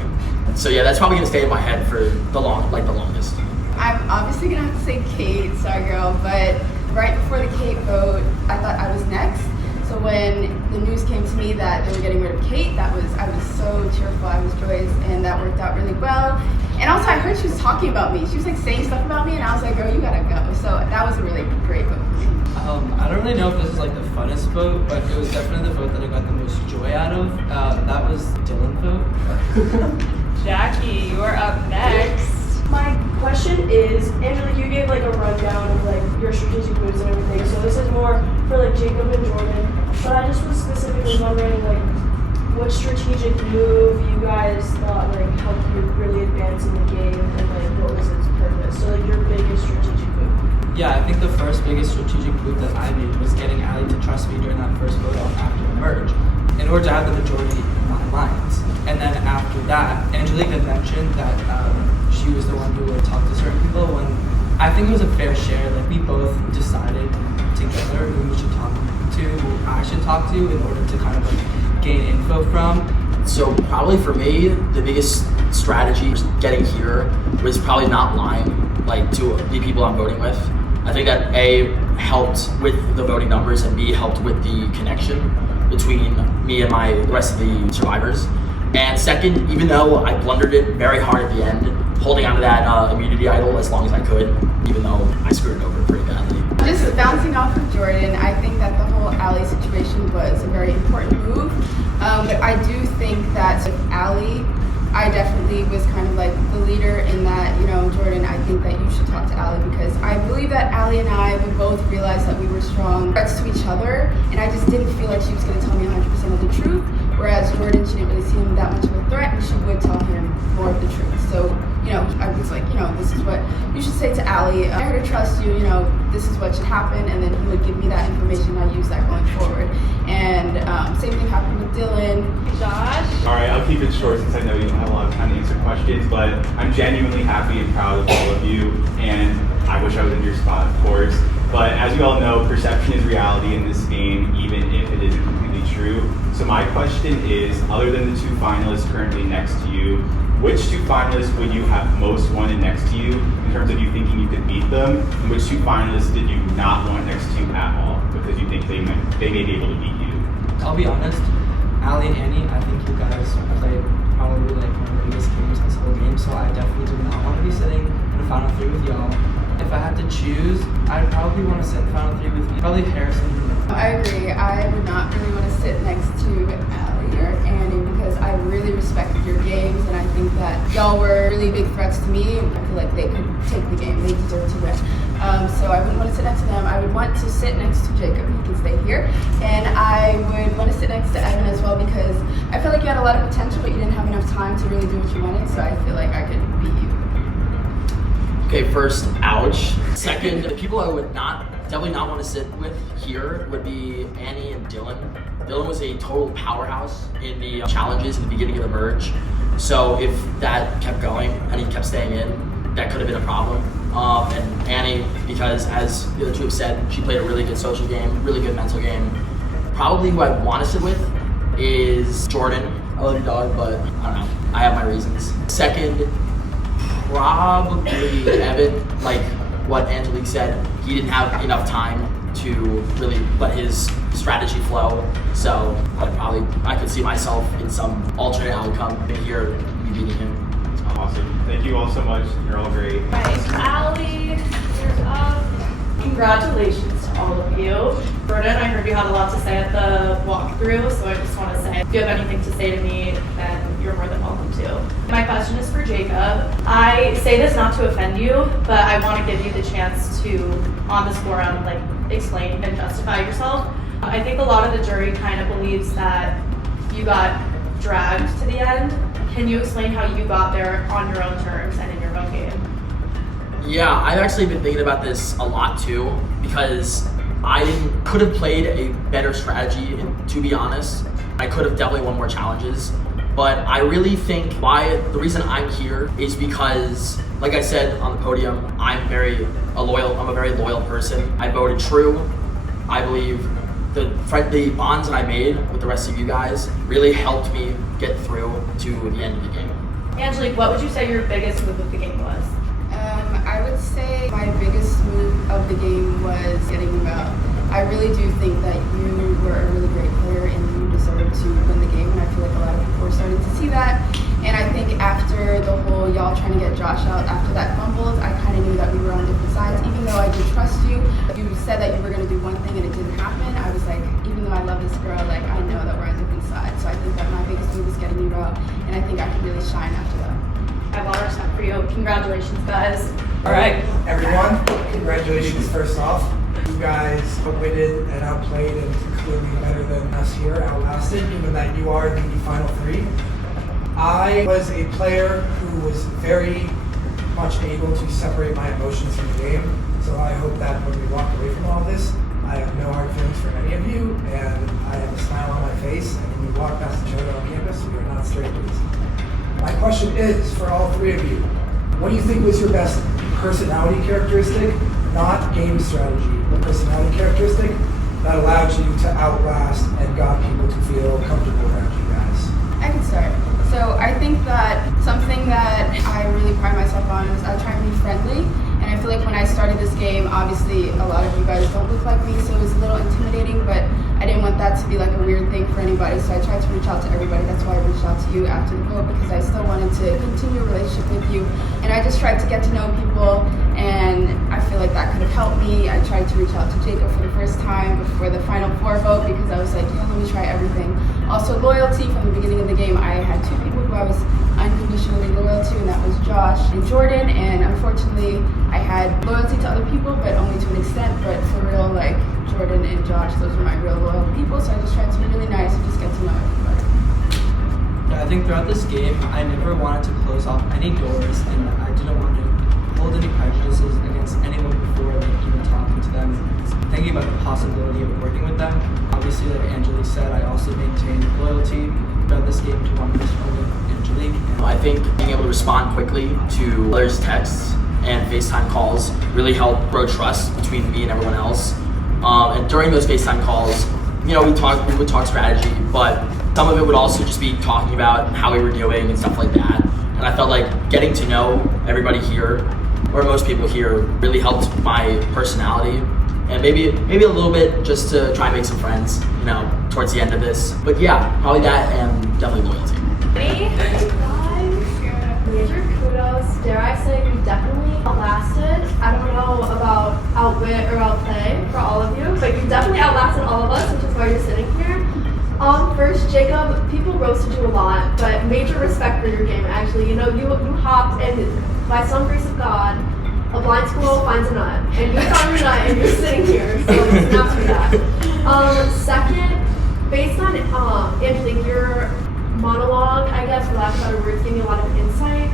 So yeah, that's probably gonna stay in my head for the longest. I'm obviously gonna have to say Kate, sorry girl, but right before the Kate vote, I thought I was next. So when the news came to me that they were getting rid of Kate, I was so cheerful, I was joyous, and that worked out really well. And also I heard she was talking about me. She was like saying stuff about me, and I was like, girl, you gotta go. So that was a really great vote for me. I don't really know if this is like the funnest vote, but it was definitely the vote that I got the most joy out of. That was Dylan's vote. Jackie, you are up next. My question is, Angela, you gave like a rundown of like your strategic moves and everything, so this is more for like Jacob and Jordan, but I just was specifically wondering like what strategic move you guys thought like helped you really advance in the game and like what was its purpose, so like your biggest strategic move. Yeah, I think the first biggest strategic move that I made was getting Allie to trust me during that first vote off after the merge, in order to have the majority in my alliance. And then after that, Angelique had mentioned that she was the one who would talk to certain people when I think it was a fair share. Like, we both decided together who we should talk to, who I should talk to, in order to kind of like gain info from. So probably for me, the biggest strategy getting here was probably not lying like to the people I'm voting with. I think that A, helped with the voting numbers, and B, helped with the connection between me and the rest of the survivors. And second, even though I blundered it very hard at the end, holding onto that immunity idol as long as I could, even though I screwed it over pretty badly. Just bouncing off of Jordan, I think that the whole Allie situation was a very important move. But I do think that with Allie, I definitely was kind of like the leader in that, you know, Jordan, I think that you should talk to Allie, because I believe that Allie and I would both realize that we were strong threats to each other, and I just didn't feel like she was going to tell me 100% of the truth, whereas Jordan, she didn't really see him that much of a threat, and she would tell him more of the truth. So, you know, I was like, you know, this is what you should say to Allie. I heard to trust you, you know, this is what should happen, and then he would give me that information, and I use that going forward. And same thing happened with Dylan. Josh? All right, I'll keep it short since I know you don't have a lot of time to answer questions, but I'm genuinely happy and proud of all of you, and I wish I was in your spot, of course. But as you all know, perception is reality in this game, even if it isn't completely true. So my question is, other than the 2 finalists currently next to you, which 2 finalists would you have most wanted next to you in terms of you thinking you could beat them, and which 2 finalists did you not want next to you at all because you think they may be able to beat you? I'll be honest, Allie and Annie, I think you guys played probably like one of the biggest games this whole game, so I definitely do not want to be sitting in the final 3 with y'all. If I had to choose, I'd probably want to sit in the final 3 with you. Probably Harrison. I agree. I would not really want to sit next to Allie or Annie, because I really respected your games, and I think that y'all were really big threats to me. I feel like they could take the game. They deserve to win. So I wouldn't want to sit next to them. I would want to sit next to Jacob. He can stay here. And I would want to sit next to Evan as well, because I feel like you had a lot of potential, but you didn't have enough time to really do what you wanted. So I feel like I could beat you. Okay, first, ouch. Second, the people I would definitely not want to sit with here would be Annie and Dylan. Dylan was a total powerhouse in the challenges in the beginning of the merge. So if that kept going and he kept staying in, that could have been a problem. And Annie, because as the other 2 have said, she played a really good social game, really good mental game. Probably who I want to sit with is Jordan. I love your dog, but I don't know. I have my reasons. Second, probably Evan. Like what Angelique said, he didn't have enough time to really let his strategy flow. So I could see myself in some alternate outcome here, me beating him. Awesome. Thank you all so much. You're all great. Right, Allie, you're up. Congratulations to all of you. Jordan, I heard you had a lot to say at the walkthrough, so I just want to say, if you have anything to say to me, then you're more than welcome to. My question is for Jacob. I say this not to offend you, but I want to give you the chance to, on this go around, like, explain and justify yourself. I think a lot of the jury kind of believes that you got dragged to the end. Can you explain how you got there on your own terms and in your own game? Yeah, I've actually been thinking about this a lot too, because I could have played a better strategy, and to be honest, I could have definitely won more challenges. But I really think the reason I'm here is because, like I said on the podium, I'm a very loyal person. I voted true. I believe the bonds that I made with the rest of you guys really helped me get through to the end of the game. Angelique, what would you say your biggest move of the game was? I would say my biggest move of the game was getting you out. I really do think that you were a really great player and you deserved to win the game, and I feel like a lot of people are starting to see that. And I think after the whole y'all trying to get Josh out after that fumbled, I kind of knew that we were on different sides. Even though I did trust you, you said that you were going to do one thing and it didn't happen. I was like, even though I love this girl, like I know that we're on different sides. So I think that my biggest move is getting you out, and I think I could really shine after that. I have a lot of respect for you. Congratulations, guys. All right, everyone, congratulations first off. You guys outwitted and outplayed and clearly better than us here, outlasted, given that you are the final three. I was a player who was very much able to separate my emotions from the game, so I hope that when we walk away from all this, I have no hard feelings for any of you, and I have a smile on my face, and when we walk past each other on campus, we are not strangers. My question is, for all three of you, what do you think was your best personality characteristic, not game strategy, but personality characteristic that allowed you to outlast and got people to feel comfortable around you guys? I can start. So I think that something that I really pride myself on is I try and be friendly. And I feel like when I started this game, obviously a lot of you guys don't look like me, so it was a little intimidating, but I didn't want that to be like a weird thing for anybody, so I tried to reach out to everybody. That's why I reached out to you after the vote, because I still wanted to continue a relationship with you. And I just tried to get to know people, and I feel like that could have helped me. I tried to reach out to Jacob for the first time before the final four vote, because I was like, yeah, let me try everything. Also, loyalty from the beginning of the game. I had two people who I was unconditionally loyal to, and that was Josh and Jordan. And unfortunately, I had loyalty to other people, but only to an extent. But for real, like Jordan and Josh, those were my real loyal people. So I just tried to be really nice and just get to know everybody. I think throughout this game, I never wanted to close off any doors, and I didn't want to hold any prejudices against anyone before like even talking to them, thinking about the possibility of working with them. Obviously, like Angelique said, I also maintained loyalty throughout this game to one person only, Angelique. I think being able to respond quickly to others' texts and FaceTime calls really helped grow trust between me and everyone else. And during those FaceTime calls, you know, we would talk strategy, but some of it would also just be talking about how we were doing and stuff like that. And I felt like getting to know everybody here, or most people here, really helped my personality. And maybe a little bit just to try and make some friends, you know, towards the end of this. But yeah, probably that and definitely loyalty. Major kudos. Dare I say you definitely outlasted. I don't know about outwit or outplay for all of you, but you definitely outlasted all of us, which is why you're sitting here. First, Jacob, people roasted you a lot, but major respect for your game, actually. You know, you hopped, and by some grace of God, a blind squirrel finds a nut, and you found your nut, and you're sitting here, so snaps for that. Second, based on Angelique, your monologue, I guess, for lack of better words, gave me a lot of insight.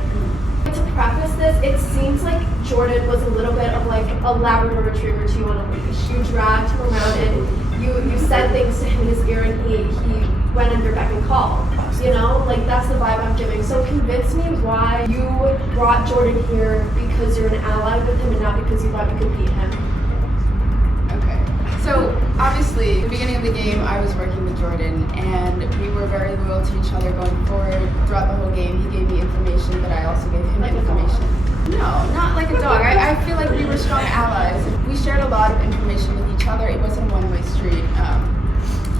To preface this, it seems like Jordan was a little bit of like a Labrador Retriever to you on a leash. You dragged him around and you said things to him in his ear, and he went under beck and call. You know, like that's the vibe I'm giving. So convince me why you brought Jordan here because you're an ally with him and not because you thought you could beat him. Okay. So obviously, at the beginning of the game, I was working with Jordan, and we were very loyal to each other going forward. Throughout the whole game, he gave me information, but I also gave him information. No, not like a dog. I feel like we were strong allies. We shared a lot of information with each each other. It wasn't a one-way street.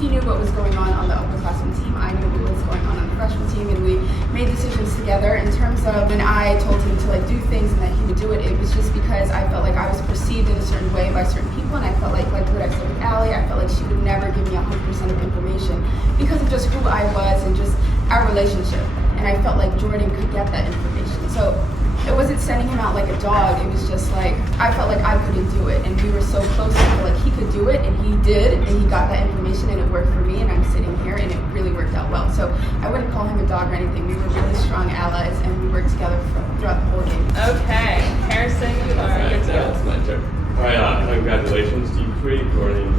He knew what was going on the upperclassmen team. I knew what was going on the freshman team, and we made decisions together. In terms of when I told him to do things and that he would do it, it was just because I felt like I was perceived in a certain way by certain people, and I felt like what I said with Allie, I felt like she would never give me 100% of information because of just who I was and just our relationship. And I felt like Jordan could get that information. So it wasn't sending him out like a dog. It was just like, I felt like I couldn't do it. And we were so close to feel like he could do it, and he did, and he got that information, and it worked for me, and I'm sitting here, and it really worked out well. So I wouldn't call him a dog or anything. We were really strong allies, and we worked together throughout the whole game. Okay, Harrison, you are It's my turn. Alright, congratulations to you three, Jordan,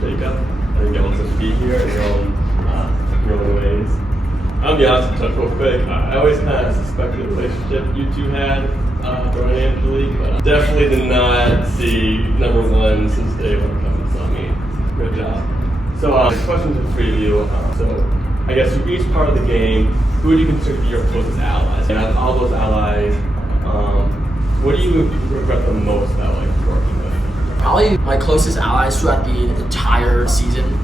Jacob. I think y'all to be here in your own ways. I'll be honest with you real quick. I always kind of suspected the relationship you two had, Jordan and Angelique, but definitely did not see number one since day one coming. So I mean, good job. So the question to the three of you. So I guess for each part of the game, who do you consider to be your closest allies? And out of all those allies, what do you regret the most about working with? Probably my closest allies throughout the entire season.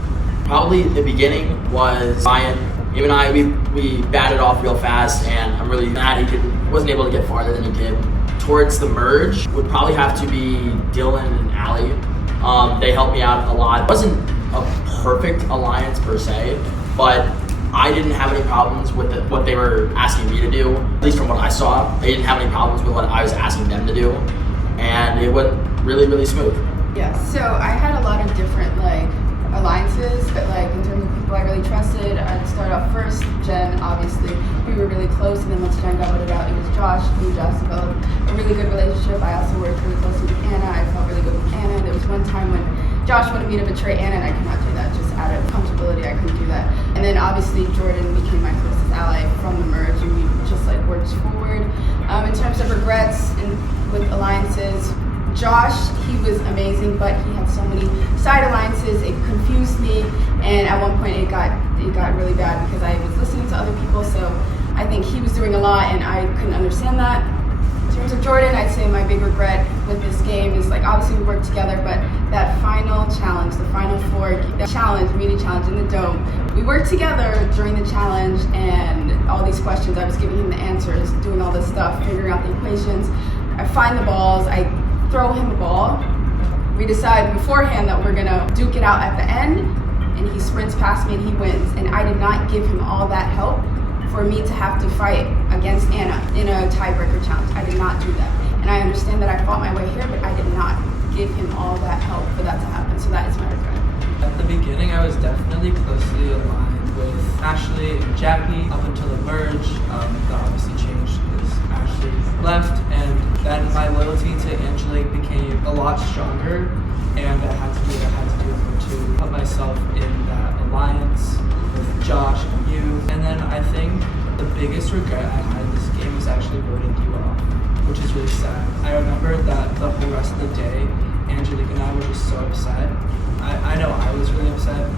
Probably the beginning was Ryan. Him and I, we batted off real fast, and I'm really mad he wasn't able to get farther than he did. Towards the merge would probably have to be Dylan and Allie. They helped me out a lot. It wasn't a perfect alliance per se, but I didn't have any problems with what they were asking me to do. At least from what I saw, they didn't have any problems with what I was asking them to do, and it went really, really smooth. Yeah, so I had a lot of different alliances, but in terms of people I really trusted, I'd start off first. Jen, obviously, we were really close, and then once Jen got voted out, it was Josh. Me and Josh developed a really good relationship. I also worked really closely with Anna. I felt really good with Anna. There was one time when Josh wanted me to betray Anna, and I could not do that. Just out of comfortability, I couldn't do that. And then obviously Jordan became my closest ally from the merge, and we just worked forward. In terms of regrets with alliances, Josh, he was amazing, but he had so many side alliances. It confused me, and at one point it got really bad because I was listening to other people. So I think he was doing a lot, and I couldn't understand that. In terms of Jordan, I'd say my big regret with this game is obviously we worked together, but that final challenge, the final four, that challenge, mini challenge in the dome, we worked together during the challenge, and all these questions, I was giving him the answers, doing all this stuff, figuring out the equations. I find the balls, I throw him a ball. We decide beforehand that we're gonna duke it out at the end, and he sprints past me and he wins. And I did not give him all that help for me to have to fight against Anna in a tiebreaker challenge. I did not do that. And I understand that I fought my way here, but I did not give him all that help for that to happen. So that is my regret. At the beginning, I was definitely closely aligned with Ashley and Jackie up until the merge. That obviously changed because Ashley left, and then my loyalty to Angelique became a lot stronger, and I had to do what I had to do to put myself in that alliance with Josh and you. And then I think the biggest regret I had in this game was actually voting you off, which is really sad. I remember that the whole rest of the day, Angelique and I were just so upset. I know I was really upset.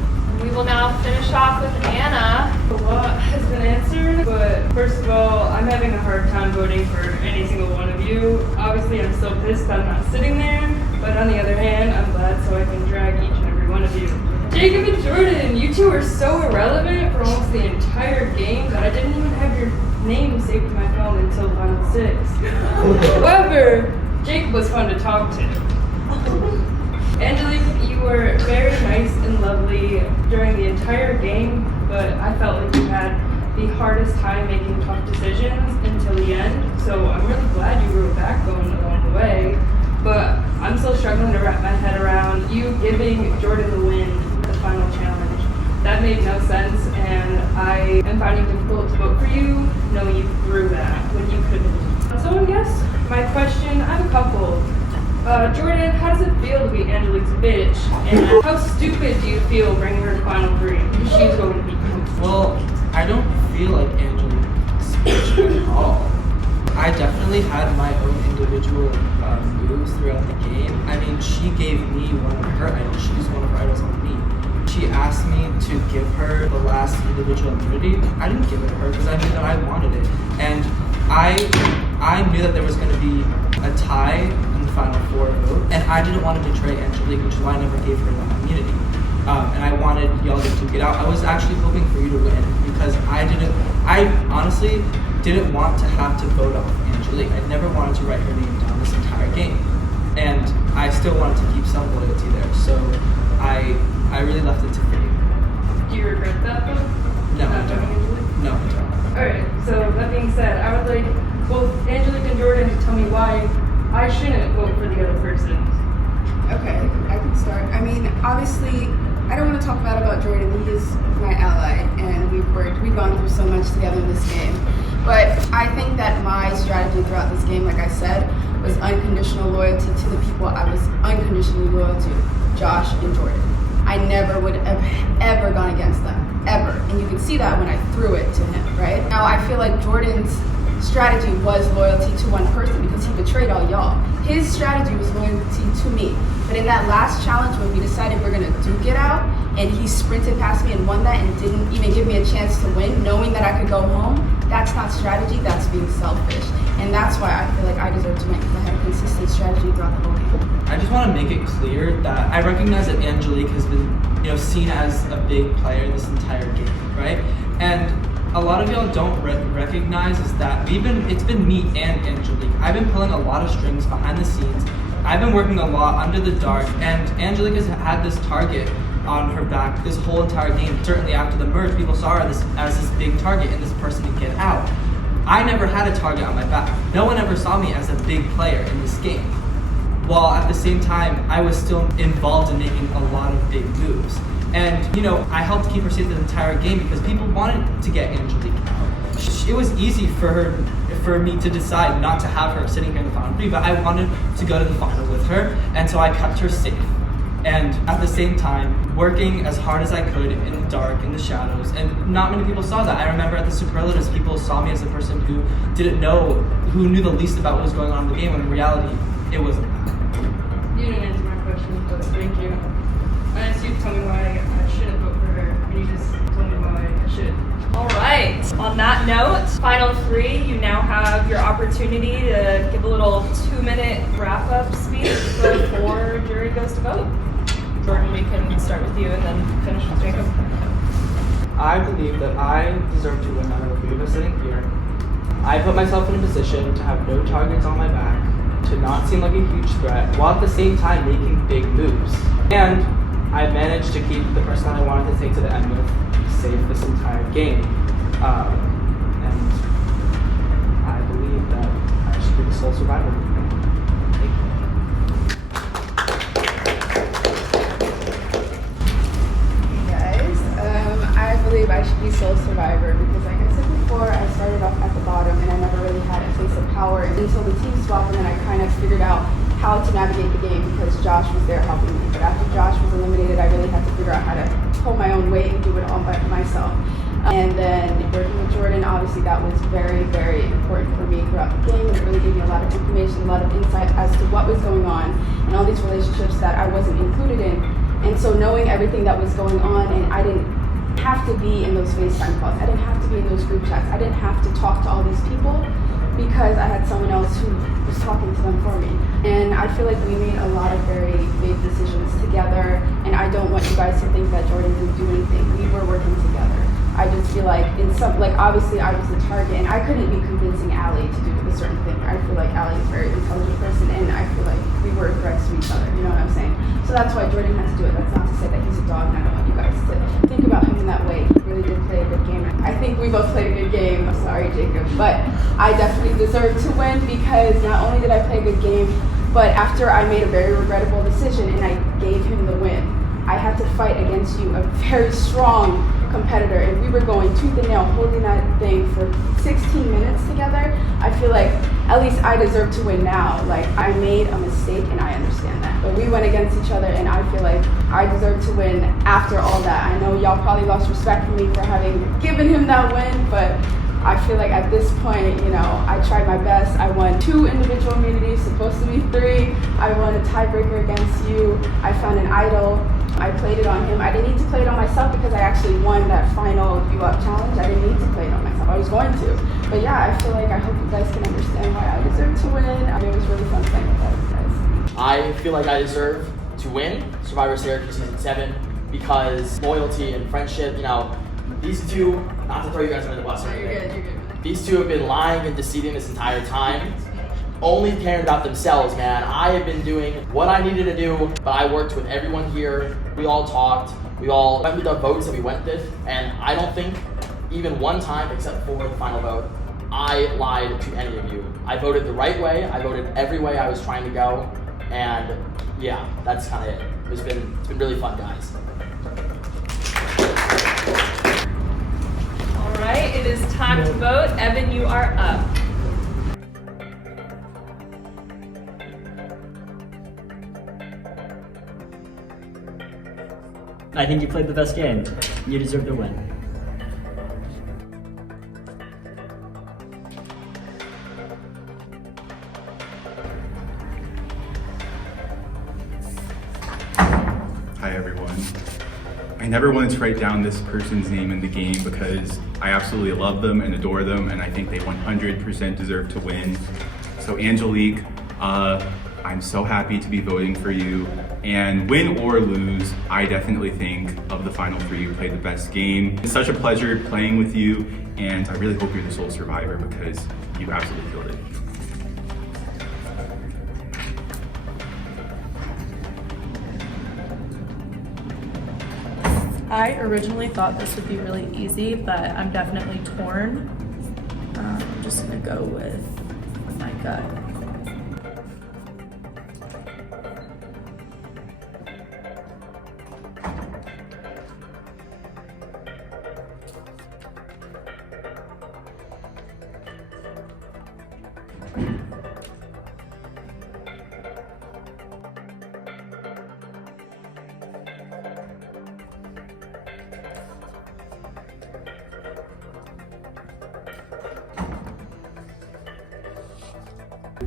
We will now finish off with Anna. A lot has been answered, but first of all, I'm having a hard time voting for any single one of you. Obviously, I'm so pissed I'm not sitting there, but on the other hand, I'm glad so I can drag each and every one of you. Jacob and Jordan, you two are so irrelevant for almost the entire game that I didn't even have your name saved to my phone until Final 6. However, Jacob was fun to talk to. Angelique, you were very nice and lovely during the entire game, but I felt like you had the hardest time making tough decisions until the end, so I'm really glad you grew a backbone along the way, but I'm still struggling to wrap my head around you giving Jordan the win with the final challenge. That made no sense, and I am finding it difficult to vote for you, knowing you threw that when you couldn't. So I guess my question, I have a couple. Jordan, how does it feel to be Angelique's bitch? And how stupid do you feel bringing her to Final 3? She's going to be cool. Well, I don't feel like Angelique's bitch at all. I definitely had my own individual moves throughout the game. I mean, she gave me one of her idols. She used one of her idols on me. She asked me to give her the last individual immunity. I didn't give it to her because I knew that I wanted it. And I knew that there was going to be a tie in the Final 4 vote. And I didn't want to betray Angelique, which is why I never gave her that immunity. And I wanted y'all to get out. I was actually hoping for you to win because I honestly didn't want to have to vote off Angelique. I never wanted to write her name down this entire game. And I still wanted to keep some loyalty there. So I really left it to fate. Do you regret that though? No, I don't. No, I don't. Alright, so that being said, I would like both Angelique and Jordan to tell me why I shouldn't vote for the other person. Okay, I can start. I mean, obviously, I don't want to talk bad about Jordan. He is my ally, and we've gone through so much together in this game. But I think that my strategy throughout this game, like I said, was unconditional loyalty to the people I was unconditionally loyal to, Josh and Jordan. I never would have ever gone against them, ever. And you can see that when I threw it to him, right? Now, I feel like Jordan's strategy was loyalty to one person because he betrayed all y'all. His strategy was loyalty to me. But in that last challenge when we decided we're gonna duke it out, and he sprinted past me and won that and didn't even give me a chance to win, knowing that I could go home, that's not strategy, that's being selfish. And that's why I feel like I deserve to win, because I had a consistent strategy throughout the whole game. I just want to make it clear that I recognize that Angelique has been, seen as a big player this entire game, right? And a lot of y'all don't recognize is that it's been me and Angelique. I've been pulling a lot of strings behind the scenes. I've been working a lot under the dark, and Angelique has had this target on her back this whole entire game. Certainly after the merge, people saw her as this big target and this person to get out. I never had a target on my back. No one ever saw me as a big player in this game. While at the same time, I was still involved in making a lot of big moves. And, I helped keep her safe the entire game because people wanted to get Angelique out. It was easy for me to decide not to have her sitting here in the final three, but I wanted to go to the final with her, and so I kept her safe. And at the same time, working as hard as I could in the dark, in the shadows, and not many people saw that. I remember at the Superlatives, people saw me as a person who who knew the least about what was going on in the game, when in reality, it wasn't that. You didn't answer my question, but thank you. I asked you to tell me why I shouldn't vote for her, and you just told me why I should. All right. On that note, final three, you now have your opportunity to give a little 2-minute wrap-up speech before jury goes to vote. Jordan, we can start with you and then finish with Jacob. I believe that I deserve to win out of the three of us sitting here. I put myself in a position to have no targets on my back, to not seem like a huge threat, while at the same time making big moves. And I managed to keep the person that I wanted to take to the end with safe this entire game. And I believe that I should be the sole survivor. Thank you. I believe I should be Sole Survivor because, like I said before, I started off at the bottom and I never really had a place of power until the team swap, and then I kind of figured out how to navigate the game because Josh was there helping me. But after Josh was eliminated, I really had to figure out how to pull my own weight and do it all by myself. And then working with Jordan, obviously that was very, very important for me throughout the game, and it really gave me a lot of information, a lot of insight as to what was going on and all these relationships that I wasn't included in. And so knowing everything that was going on, and I didn't have to be in those FaceTime calls. I didn't have to be in those group chats. I didn't have to talk to all these people because I had someone else who was talking to them for me. And I feel like we made a lot of very big decisions together, and I don't want you guys to think that Jordan didn't do anything. We were working together. I just feel like obviously I was the target, and I couldn't be convincing Allie to do a certain thing. I feel like Allie is a very intelligent person, and I feel like we were threats to each other, you know what I'm saying? So that's why Jordan had to do it. That's not to say that he's a dog, and I don't want you guys to think about him in that way. He really did play a good game. I think we both played a good game. I'm sorry, Jacob, but I definitely deserve to win because not only did I play a good game, but after I made a very regrettable decision and I gave him the win, I had to fight against you, a very strong competitor, and we were going tooth and nail, holding that thing for 16 minutes together. I feel like at least I deserve to win now. Like, I made a mistake and I understand that. But we went against each other, and I feel like I deserve to win after all that. I know y'all probably lost respect for me for having given him that win, but I feel like at this point, I tried my best. I won 2 individual immunities, supposed to be 3. I won a tiebreaker against you. I found an idol. I played it on him. I didn't need to play it on myself because I actually won that final You Up challenge. I didn't need to play it on myself. I was going to. But yeah, I feel like I hope you guys can understand why I deserve to win. I mean, it was really fun playing with you guys. I feel like I deserve to win Survivor Syracuse Season 7 because loyalty and friendship, you know, these two, not to throw you guys under the bus or anything, these two have been lying and deceiving this entire time, only caring about themselves, man. I have been doing what I needed to do, but I worked with everyone here. We all talked. We all went with the votes that we went with, and I don't think even one time, except for the final vote, I lied to any of you. I voted the right way. I voted every way I was trying to go, and yeah, that's kind of it. It's been really fun, guys. All right, it is time to vote. Evan, you are up. I think you played the best game. You deserve to win. Hi everyone. I never wanted to write down this person's name in the game because I absolutely love them and adore them, and I think they 100% deserve to win. So Angelique, I'm so happy to be voting for you, and win or lose, I definitely think of the final three you played the best game. It's such a pleasure playing with you, and I really hope you're the sole survivor because you absolutely killed it. I originally thought this would be really easy, but I'm definitely torn. I'm just gonna go with my gut.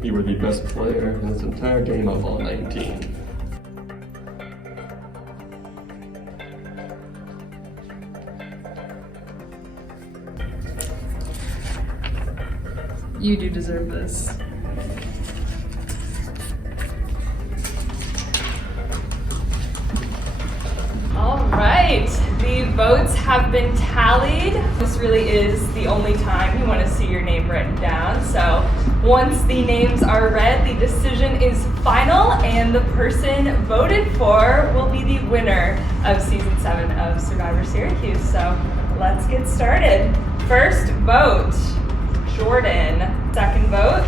You were the best player in this entire game of all 19. You do deserve this. All right, the votes have been tallied. This really is the only time you want to see your name written down. So once the names are read, the decision is final, and the person voted for will be the winner of Season 7 of Survivor Syracuse. So let's get started. First vote, Jordan. Second vote,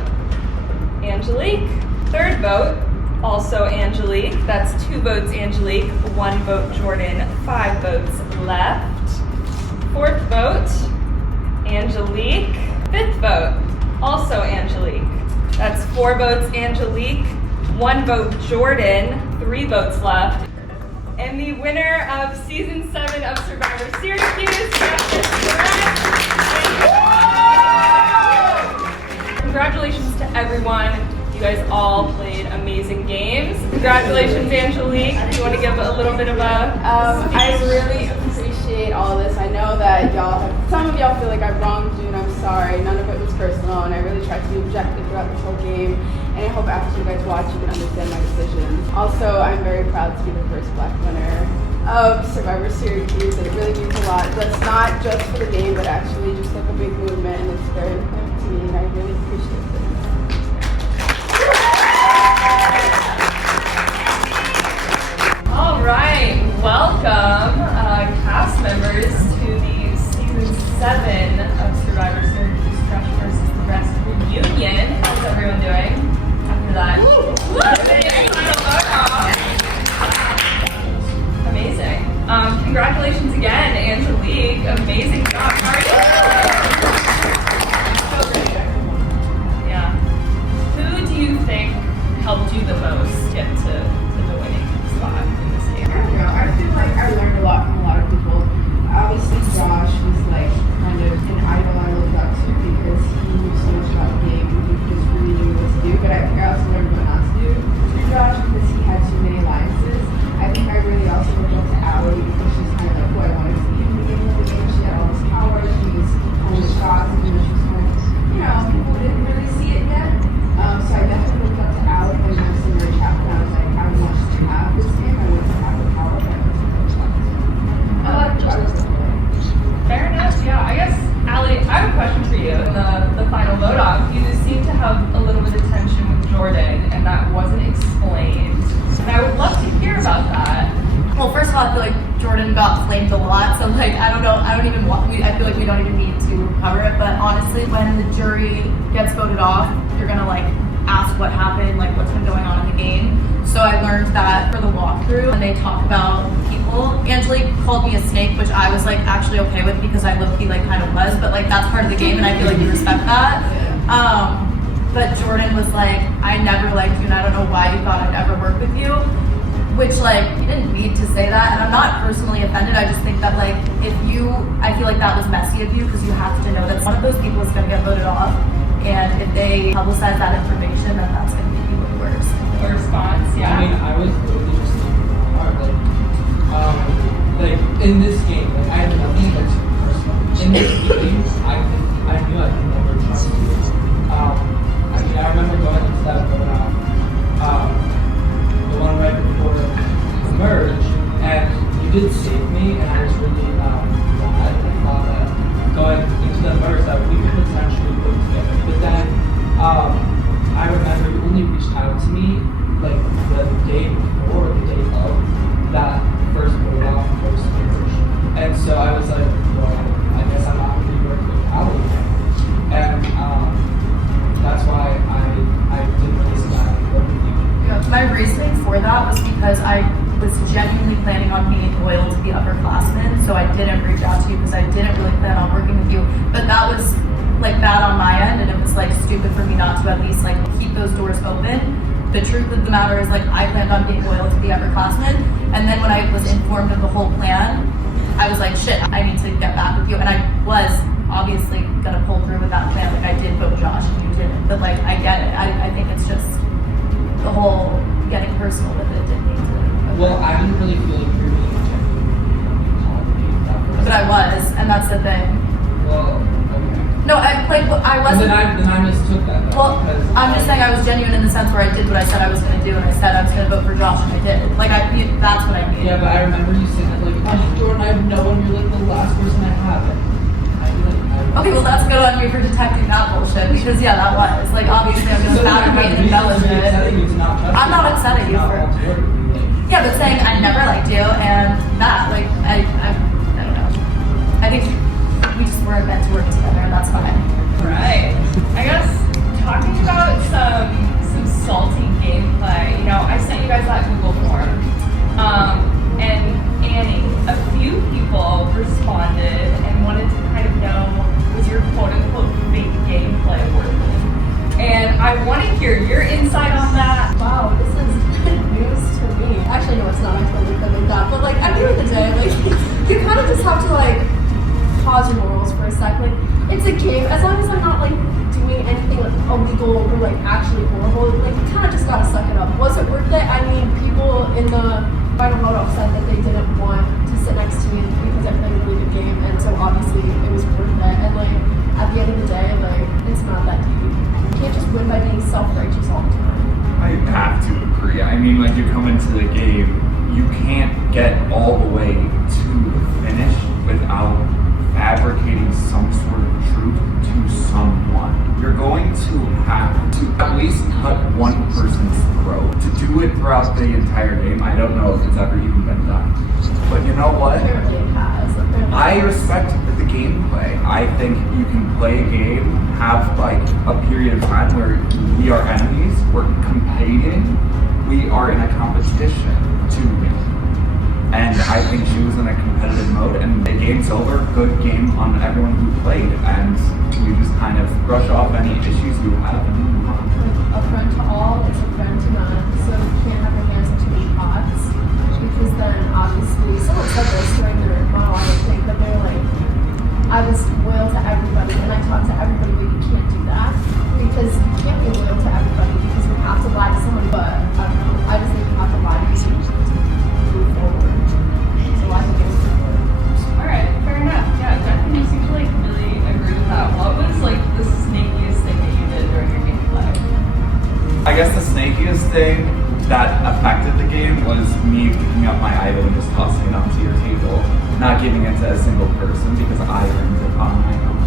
Angelique. Third vote, also Angelique. That's 2 votes Angelique, 1 vote Jordan, 5 votes left. Fourth vote, Angelique. Fifth vote, also Angelique. That's 4 votes Angelique, 1 vote Jordan, 3 votes left. And the winner of Season 7 of Survivor Syracuse, congratulations to everyone. You guys all played amazing games. Congratulations, Angelique. Do you want to give a little bit of a I really appreciate all this. I know that some of y'all feel like I've wronged you, and I'm sorry. None of it was personal, and I really tried to be objective throughout this whole game. And I hope after you guys watch, you can understand my decisions. Also, I'm very proud to be the first Black winner of Survivor Syracuse. It really means a lot. That's not just for the game, but actually just like a big movement, and it's very important to me, and I really appreciate it. All right, welcome cast members to the Season 7 of Survivor Syracuse Fresh vs. the Rest reunion. How's everyone doing after that? Amazing. Congratulations again, Angelique. Amazing job. How are you? Yeah, flamed a lot, so like I don't know, I feel like we don't even need to cover it, but honestly, when the jury gets voted off, you're gonna like ask what happened, like what's been going on in the game. So I learned that for the walkthrough, when they talk about people, Angelique called me a snake, which I was like actually okay with because I low-key like kind of was, but like that's part of the game and I feel like you respect that. But Jordan was like, I never liked you and I don't know why you thought I'd ever work with you. Which like, you didn't need to say that, and I'm not personally offended, I just think that like, I feel like that was messy of you because you have to know that one of those people is gonna get voted off, and if they publicize that information, then that's gonna be even worse. A response, yeah. I mean, I was really just hard, like in this game, like I had nothing that's personal. In this game, I knew I could never trust you. I mean, I remember going into that vote off, the one right before the merge, and you did save me, and I was really glad. I thought that going into the merge that we could potentially work together. But then I remember you only reached out to me like the day before or the day of that first vote off post merge, and so I was like, well, I guess I'm not really working with Allie again, and that's why I didn't really see that work with you. My reasoning for that was because I was genuinely planning on being loyal to the upperclassmen, so I didn't reach out to you because I didn't really plan on working with you. But that was like bad on my end, and it was like stupid for me not to at least like keep those doors open. The truth of the matter is like I planned on being loyal to the upperclassmen, and then when I was informed of the whole plan, I was like, shit, I need to get back with you, and I was obviously gonna pull through with that plan. Like I did vote Josh and you didn't, but like I get it. I think it's just the whole getting personal with it didn't need to. Well, I didn't really feel like you were being genuine. But I was, and that's the thing. Well, okay. No, I wasn't. Then I mistook that. Well, I'm just saying I was genuine in the sense where I did what I said I was going to do, and I said I was going to vote for Josh, and I did. Like that's what I mean. Yeah, but I remember you saying that like, Jordan, I know when you're like the last person I have. Okay, well that's good on you for detecting that bullshit, because yeah, that was like obviously I'm going to fabricate and embellish it. I'm not upset at you for it. Yeah, but saying I never liked you and that, like I don't know. I think we just weren't meant to work together, and that's fine. Right. I guess talking about some salty gameplay. You know, I sent you guys that Google form, and Annie, a few people responded and wanted to kind of know, was your quote-unquote fake gameplay working? And I want to hear your insight on that. Wow, this is news to me. Actually, no, it's not. I totally covered that. But like, at the end of the day, like, you kind of just have to like pause your morals for a sec. Like, it's a game. As long as I'm not like doing anything like illegal or like actually horrible, like you kind of just gotta suck it up. Was it worth it? I mean, people in the final vote-off said that they didn't want to sit next to me because I played a really good game, and so obviously it was worth it. And like at the end of the day, like it's not that deep. You can't just win by being self-righteous all the time. I have to agree. I mean, like you come into the game, you can't get all the way to the finish without fabricating some sort of truth to someone. You're going to have to at least cut one person's throat. To do it throughout the entire game, I don't know if it's ever even been done. But you know what? Apparently it has. I respect the gameplay. I think you can play a game, have like a period of time where we are enemies, we're competing, we are in a competition to win. And I think she was in a competitive mode, and the game's over, good game on everyone who played, and you just kind of brush off any issues you have and move on. A friend to all is a friend to none, so you can't have your hands in too many pots, because then obviously, someone said this during their monologue, I think, but they're like, I was loyal to everybody, and I talked to everybody, but you can't do that, because you can't be loyal to everybody, because you have to lie to someone, but I don't know, I just think you have to lie to someone to move forward. So I think it was important. Alright, fair enough. Yeah, definitely seem to like really agree with that. What was like the snakiest thing that you did during your gameplay? I guess the snakiest thing that affected the game was me picking up my idol and just tossing it onto your table, not giving it to a single person because I earned it on my own.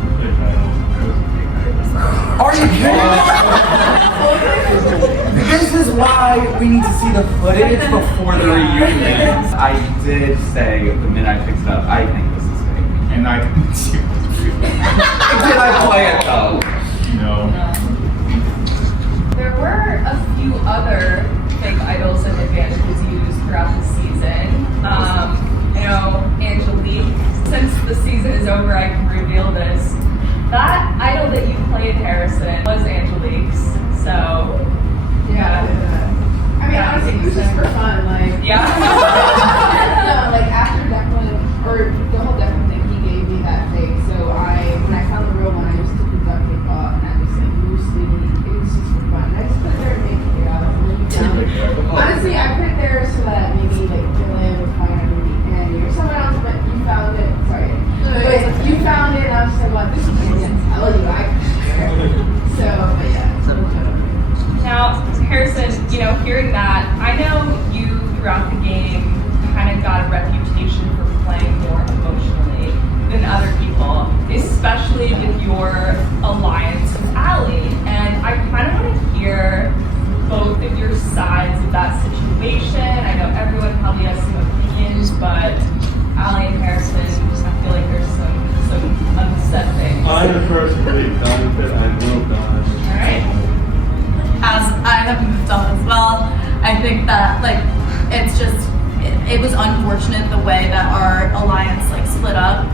Are you kidding me? This is why we need to see the footage before the reunion. I did say the minute I picked it up, I think this is fake. And I did I play it though? No. There were a few other fake idols and advantages used throughout the season. You know, Angelique, since the season is over, I can reveal this. That idol that you played, Harrison, was Angelique's. So, yeah. I mean, honestly, it was just for fun, like. Yeah. No, like after Declan, or the whole Declan thing, he gave me that fake. So when I found the real one, I just took the duct tape off and I just like loosely, it was just for fun. I just put it there to make it clear. I was really down. Honestly, I put it there so that maybe like Dylan would find it and or someone else, but you found it. Sorry. But you found it and I was just like, well, this is what I didn't tell you. So, but yeah. Now, Harrison, you know, hearing that, I know you throughout the game kind of got a reputation for playing more emotionally than other people, especially with your alliance with Allie. And I kind of want to hear both of your sides of that situation. I know everyone probably has some opinions, but Allie and Harrison, I feel like there's some unsaid things. I'm the first to be done with it. I moved on. All right. As I have moved on as well, I think that like it's just it was unfortunate the way that our alliance like split up.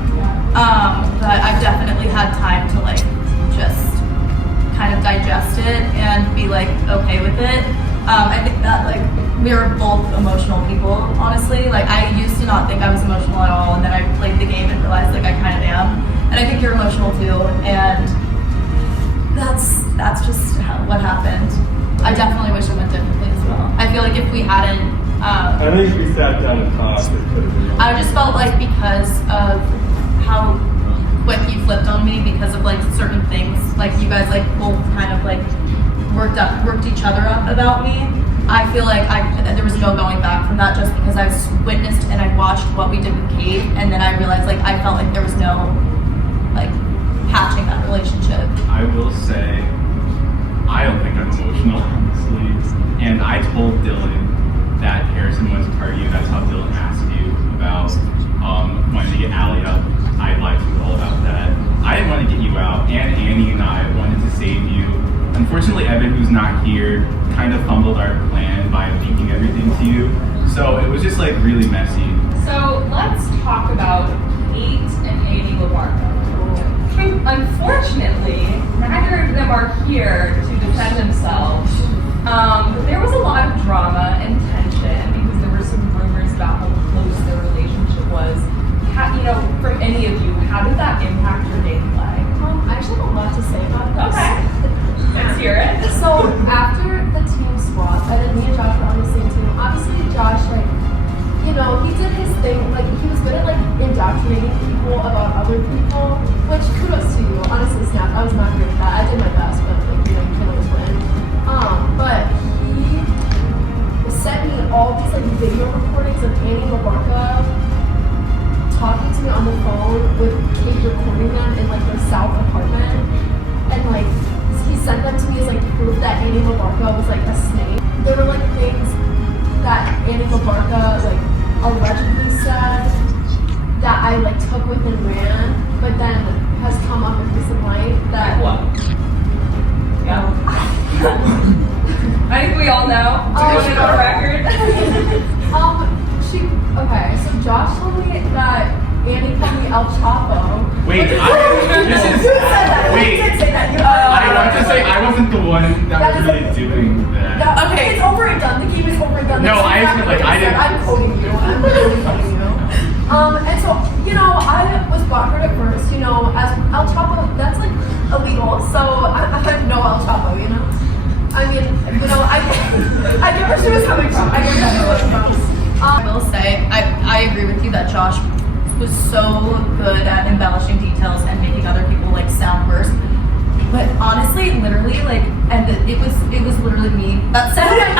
But I've definitely had time to like just kind of digest it and be like okay with it. I think that like we are both emotional people, honestly. Like I used to not think I was emotional at all, and then I played the game and realized like I kind of am. And I think you're emotional too, and that's just what happened. I definitely wish it went differently as well. I feel like if we hadn't, I think we sat down and talked. I just felt like because of how quick you flipped on me, because of like certain things, like you guys like both kind of like worked each other up about me. I feel like there was no going back from that, just because I witnessed and I watched what we did with Kate, and then I realized like I felt like there was no like patching that relationship. I will say, I don't think I'm emotional, honestly. And I told Dylan that Harrison was a part of you. That's how Dylan asked you about wanting to get Allie up. I lied to you all about that. I didn't want to get you out, and Annie and I wanted to save you. Unfortunately, Evan, who's not here, kind of fumbled our plan by leaking everything to you. So it was just like really messy. So let's talk about Kate and Annie LaBarca. Unfortunately, neither of them are here to defend themselves. But there was a lot of drama and tension because there were some rumors about how close their relationship was. You know, from any of you, how did that impact your gameplay? I actually have a lot to say about this. Okay. Let's hear it. So after the team swap, and then me and Josh were on the same team. Obviously, Josh, like, you know, he did his thing. Like, he was good at like indoctrinating people about other people, which kudos to you. Honestly, Snap, I was not great at that. I did my best, but like, you know, you can't always win. But he sent me all these like video recordings of Annie LaBarca talking to me on the phone with Kate recording them in like their South apartment, and like he sent them to me as like proof that Annie LaBarca was like a snake. There were like things that Annie LaBarca like allegedly said that I like took with and ran, but then has come up in recent light that what? Yeah. I think we all know. Put it on record. Okay, so Josh told me that Annie called me El Chapo. Wait, I want to say I wasn't the one that was really doing that. Okay, it's over and done. The game is over and done. No, I didn't. I'm quoting you. I'm literally quoting you. And so, you know, I was bothered at first, you know, as El Chapo, that's like illegal, so I no El Chapo, you know? I mean, you know, I get where she was coming from. I get that. I will say, I agree with you that Josh was so good at embellishing details and making other people like sound worse. But honestly, literally, like, and it was literally me that said it.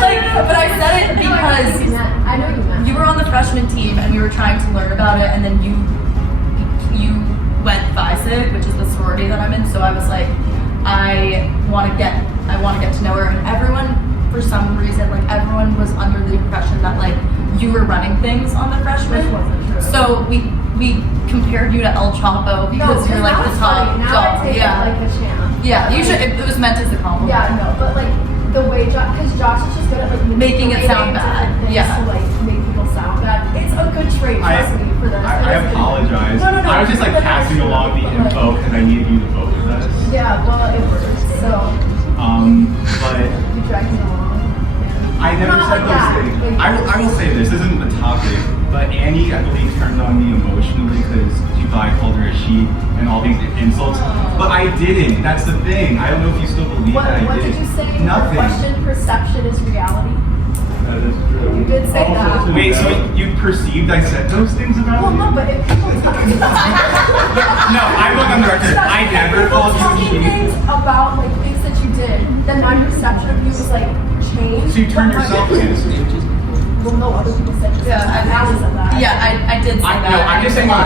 Like, but I said it because I know you meant. You were on the freshman team and we were trying to learn about it, and then you went FISIC, which is the sorority that I'm in. So I was like, I want to get to know her, and everyone for some reason, like everyone was under the impression that like you were running things on the Freshmen. Which wasn't true. So we compared you to El Chapo because you're like the top now dog. I take it like a champ. Yeah, you should. It was meant as a compliment. Yeah, no, but like the way because Josh is just good at like Making it sound bad. Yeah. To like make people sound bad. It's a good trait, trust me, for this. I apologize. No. I was just like passing along the info because I needed you to vote with us. Yeah, well, it works. So. But You dragged me along. I never Not said like that. those things. I will say this isn't the topic, but Annie, I believe, turned on me emotionally because she thought I called her a sheep and all these insults. But I didn't. That's the thing. I don't know if you still believe that I What did. did you say? Nothing. Question perception is reality. That is true. You did say that. Wait, so you perceived I said those things about Well, you? no, but if people talk No, I look on the record. I never called you a talking sheep. things about like things that you did, then my perception of you was like changed. So you turned But, yourself like, against me. Well, no, other people said you. Yeah, I said that. Yeah, I did say that. No, I'm just saying on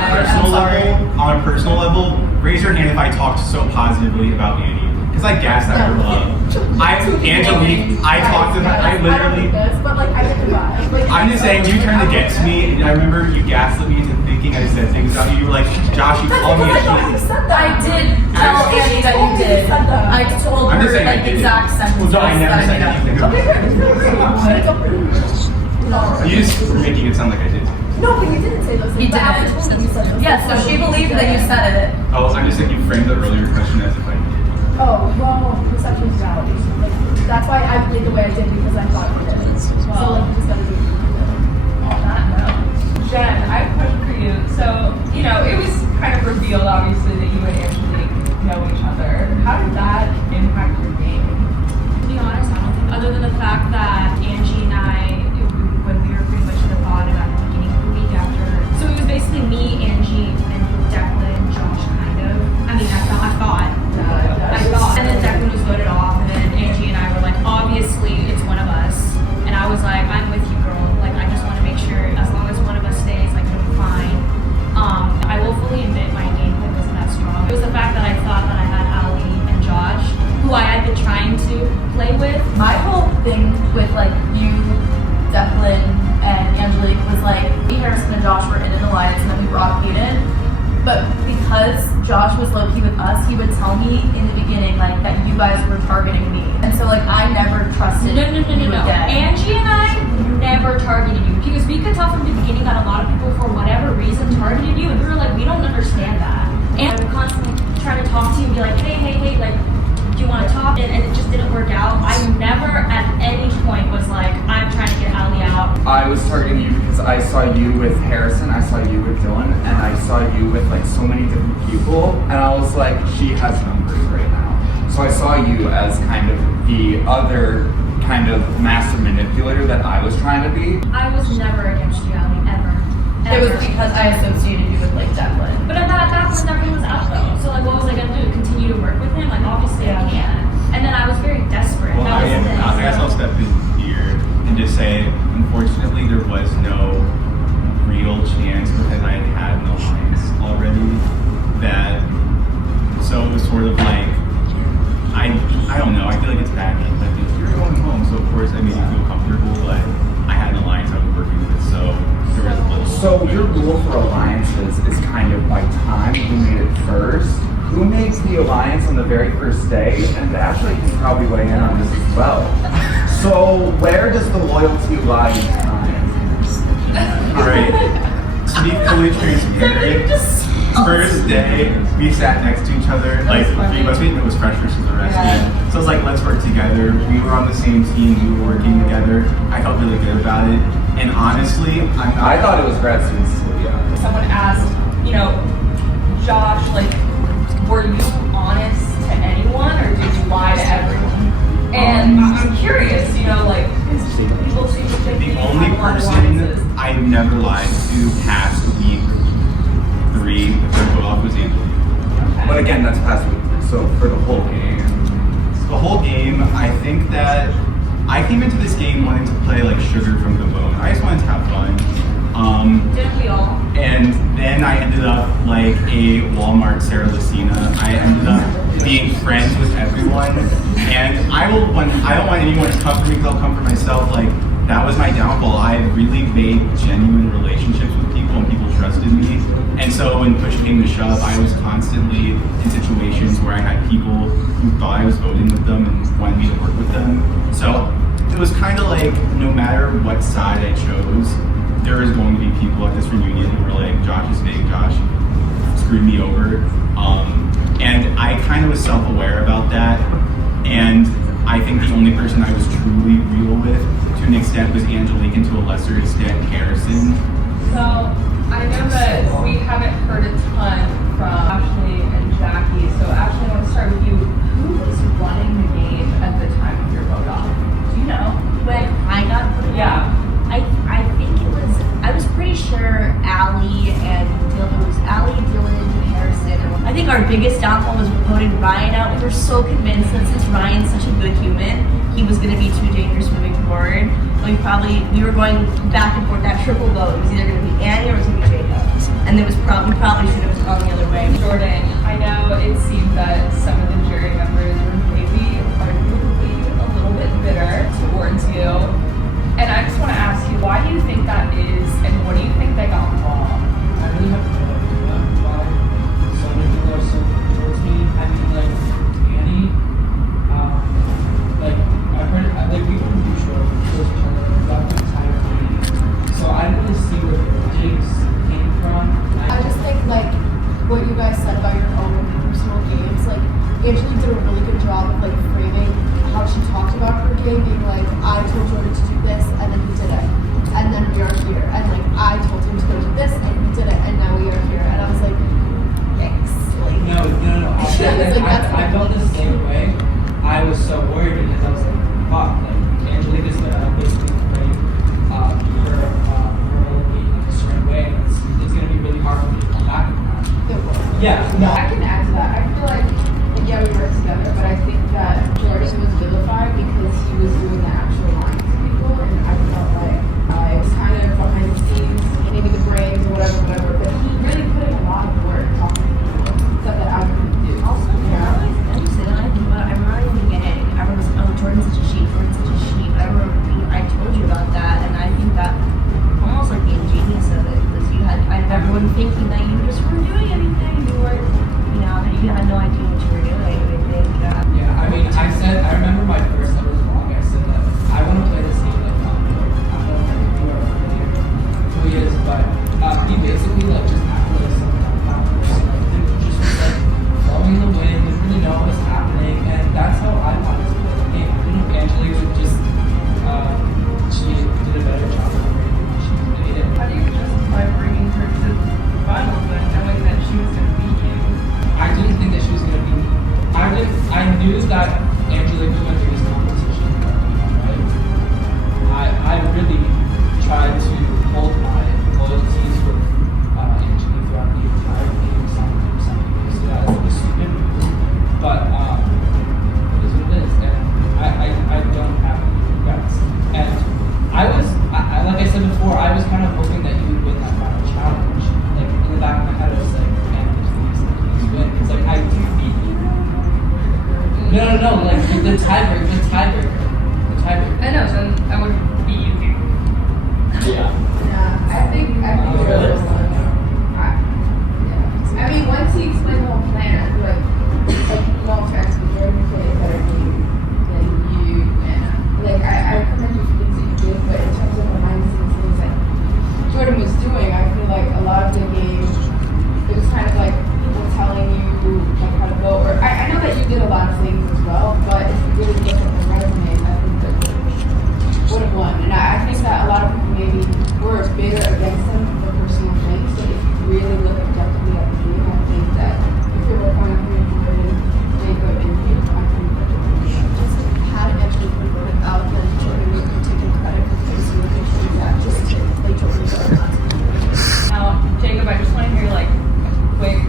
a personal level, raise your hand if I talked so positively about Annie. Because I gassed at her love. Angelique, I talked about, I literally. But like, I get the vibe. Like, I'm just saying, you turned against me, and I remember you gaslit me into thinking I said things about you. You were like, Josh, you called me a sheep. I did tell Annie that you did. I told I'm her just saying I like did. exact sentences Well, no, I never that said anything. You just were making it sound like I did. No, but you didn't say those things. You but after didn't. told you said those Yeah, so things. she believed that you said it. Oh, I'm just saying you framed the earlier question as if I did. Oh, well, perception is reality. Like, that's why I played the way I did because I thought you did. So like, you just gotta do it. On that note, Jen, I have a question for you. So, you know, it was kind of revealed, obviously, that you and Angelique know each other. How did that impact your game? To be honest, I don't think, other than the fact that Angie and I, when we were pretty much in the bottom at the beginning of the week after, so it was basically me, Angie, and Declan, Josh, kind of. I mean, I thought. And then Declan was voted off, and then Angie and I were like, obviously, it's one of us. And I was like, I'm with you, girl. Like, I just want to make sure, as long as one of us stays, like, it'll be fine. I will fully admit my gameplay wasn't that strong. It was the fact that I thought that I had Ali and Josh, who I had been trying to play with. My whole thing with like you, Declan, and Angelique was like, me, Harrison, and Josh were in an alliance, and then we brought Hayden. But because Josh was low-key with us, he would tell me in the beginning like that you guys were targeting me, and so like I never trusted No. you again. Angie and I never targeted you because we could tell from the beginning that a lot of people, for whatever reason, targeted you, and we were like, we don't understand that. And I would constantly try to talk to you and be like, hey, like, do you want to talk? And it just didn't work out. I never at any point was like, I'm trying to get Ali out. I was targeting you because I saw you with Harrison, I saw you with Dylan, and I saw you with like so many different people, and I was like, she has numbers right now. So I saw you as kind of the other kind of master manipulator that I was trying to be. I was never against you, Ali, ever. It was because I associated you with like Declan. But at that point, Declan was out though. So like, what was I gonna do? Continue to work with him? Like, obviously I can't. And then I was very desperate. Well, That was the thing. I guess I'll step in here and just say, unfortunately, there was no real chance because I had an alliance already. So it was sort of like, I don't know. I feel like it's bad. Like, you're going home, so of course I made you feel comfortable, but I had an alliance I was working with, so there was a little. So your rule for alliances is kind of by time, who made it first, who makes the alliance on the very first day, and Ashley can probably weigh in on this as well. So where does the loyalty lie in time? Alright, to be fully transparent, first day, we sat next to each other, like the three of us, we didn't know it was Fresh versus the rest of it. So it was like, let's work together. We were on the same team, we were working together. I felt really good about it. And honestly, I thought it was grad students, yeah. Someone asked, you know, Josh, like, were you honest to anyone or did you lie to everyone? And I'm curious, you know, like, people seem to think the only person I never lied to past week 3, the third vote off was Angelique. But again, that's past week 3, so for the whole game. The whole game, I think that I came into this game wanting to play like sugar from the bone. I just wanted to have fun. Didn't we all? And then I ended up like a Walmart Sarah Lucina. I ended up being friends with everyone. And I don't want anyone to come for me because I'll come for myself. Like, that was my downfall. I really made genuine relationships with people and people trusted me. And so when push came to shove, I was constantly in situations where I had people who thought I was voting with them and wanted me to work with them. So it was kind of like, no matter what side I chose, there is going to be people at this reunion who were like, Josh is fake, Josh screwed me over. And I kind of was self-aware about that. And I think the only person I was truly real with, to an extent, was Angelique, and to a lesser extent, Harrison. So I know that we haven't heard a ton from Ashley and Jackie. So Ashley, I want to start with you. Who was running the game at the time of your vote off? Do you know? When I got voted off? I think it was, I was pretty sure Allie and Dylan, it was Allie, Dylan, Harrison. I think our biggest downfall was voting Ryan out. We were so convinced that since Ryan's such a good human, he was going to be too dangerous moving forward. We were going back and forth, that triple vote. It was either going to be Annie or it was going to be Jacob. And there was we probably should have gone the other way. Jordan, I know it seemed that some of the jury members were maybe arguably a little bit bitter towards you. And I just want to ask you, why do you think that is, and what do you think they got wrong? I really have no idea why so many people are so towards me. I mean, like, Annie, I've heard, we were neutral towards each other throughout the entire meeting. So I didn't really see where the jigs came from. I just think, like, what you guys said about your own personal games, like, Angelique did a really good job of, like, framing how she talked about her game, being like, I told Jordan to do this, and then he did it. And then we are here. And, like, I told him to go do this, and he did it, and now we are here. And I was like, thanks. Like, No. I felt the same way. I was so worried because I was like, fuck, like, Angelique is gonna basically frame her whole game like a certain way, and it's gonna be really hard for me to come back from that. Yeah, no. I can add to that. I feel like yeah, we worked together, but I think that Jordan was vilified because he was doing the actual lines to people, and I felt like I was kind of behind the scenes, maybe the brains or whatever, but he really put in a lot of work talking to people, stuff that I couldn't do. Also, I remember in the beginning, everyone was, oh, Jordan's such a sheep, I told you about that, and I think that almost like the ingenious of it, because you had everyone thinking that you just weren't doing anything, you had no idea what you were doing. Yeah, I mean, I remember my first ever vlog, I said that I want to play this game like I don't know if you are familiar who he is, but he basically like just acted like some kind of person, like just was like blowing the wind, didn't really know what was happening, and that's how I wanted to play the game. I didn't know Angelique would just, she did a better job of bringing it. She made it. How do you justify bringing her to the finals then, knowing that she was going to beat you? I didn't think that she was going to be. I knew that Angelique was my biggest competition. Right? I really tried to hold my loyalties with Angelique throughout the entire game. Some people say that it's a stupid move, but it is what it is, and I don't have any regrets. And like I said before, I was kind of hoping that you would win that final challenge. Like in the back of my head, I was like, man, please win. It's like I do beat you. No, like the tiebreaker. I know, then I would beat you too. Yeah. I think really? I mean, once he explained the whole plan, I feel like no offense, but Jordan played a better game than you, and like I commend you for things that you did, but in terms of behind the scenes things that Jordan was doing, I feel like a lot of the games, it was kind of like people telling you like how to vote, or I know that you did a lot of things as well, but if you really look at the resume, I think that would have won. And I think that a lot of people maybe were bitter against him for personal things, but if you really look objectively at the game, I think that if you were going to be Jordan, Jacob, and you, I think that it would be Just had it actually been voted out, then Jordan would be taking credit for things you could do that just to like Jordan voted on. Now, Jacob, I just want to hear like a quick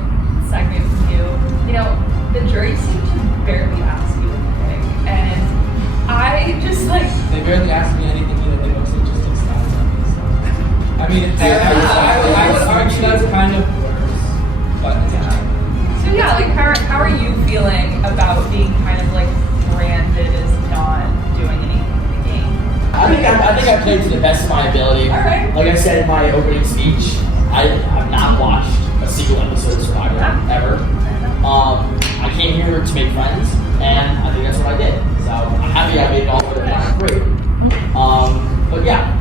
second from you. You know, the jury seemed to barely ask you anything, and I just like. They barely asked me anything either. They mostly just took stats on me. So. I mean, I would argue that's kind of worse, but So yeah, like how how are you feeling about being kind of like branded as not doing anything in the game? I think I played to the best of my ability. All right. Like I said in my opening speech, I have not watched a single episode of Survivor ever. I came here to make friends, and I think that's what I did. So I'm happy I made it all the way to round 3. But yeah,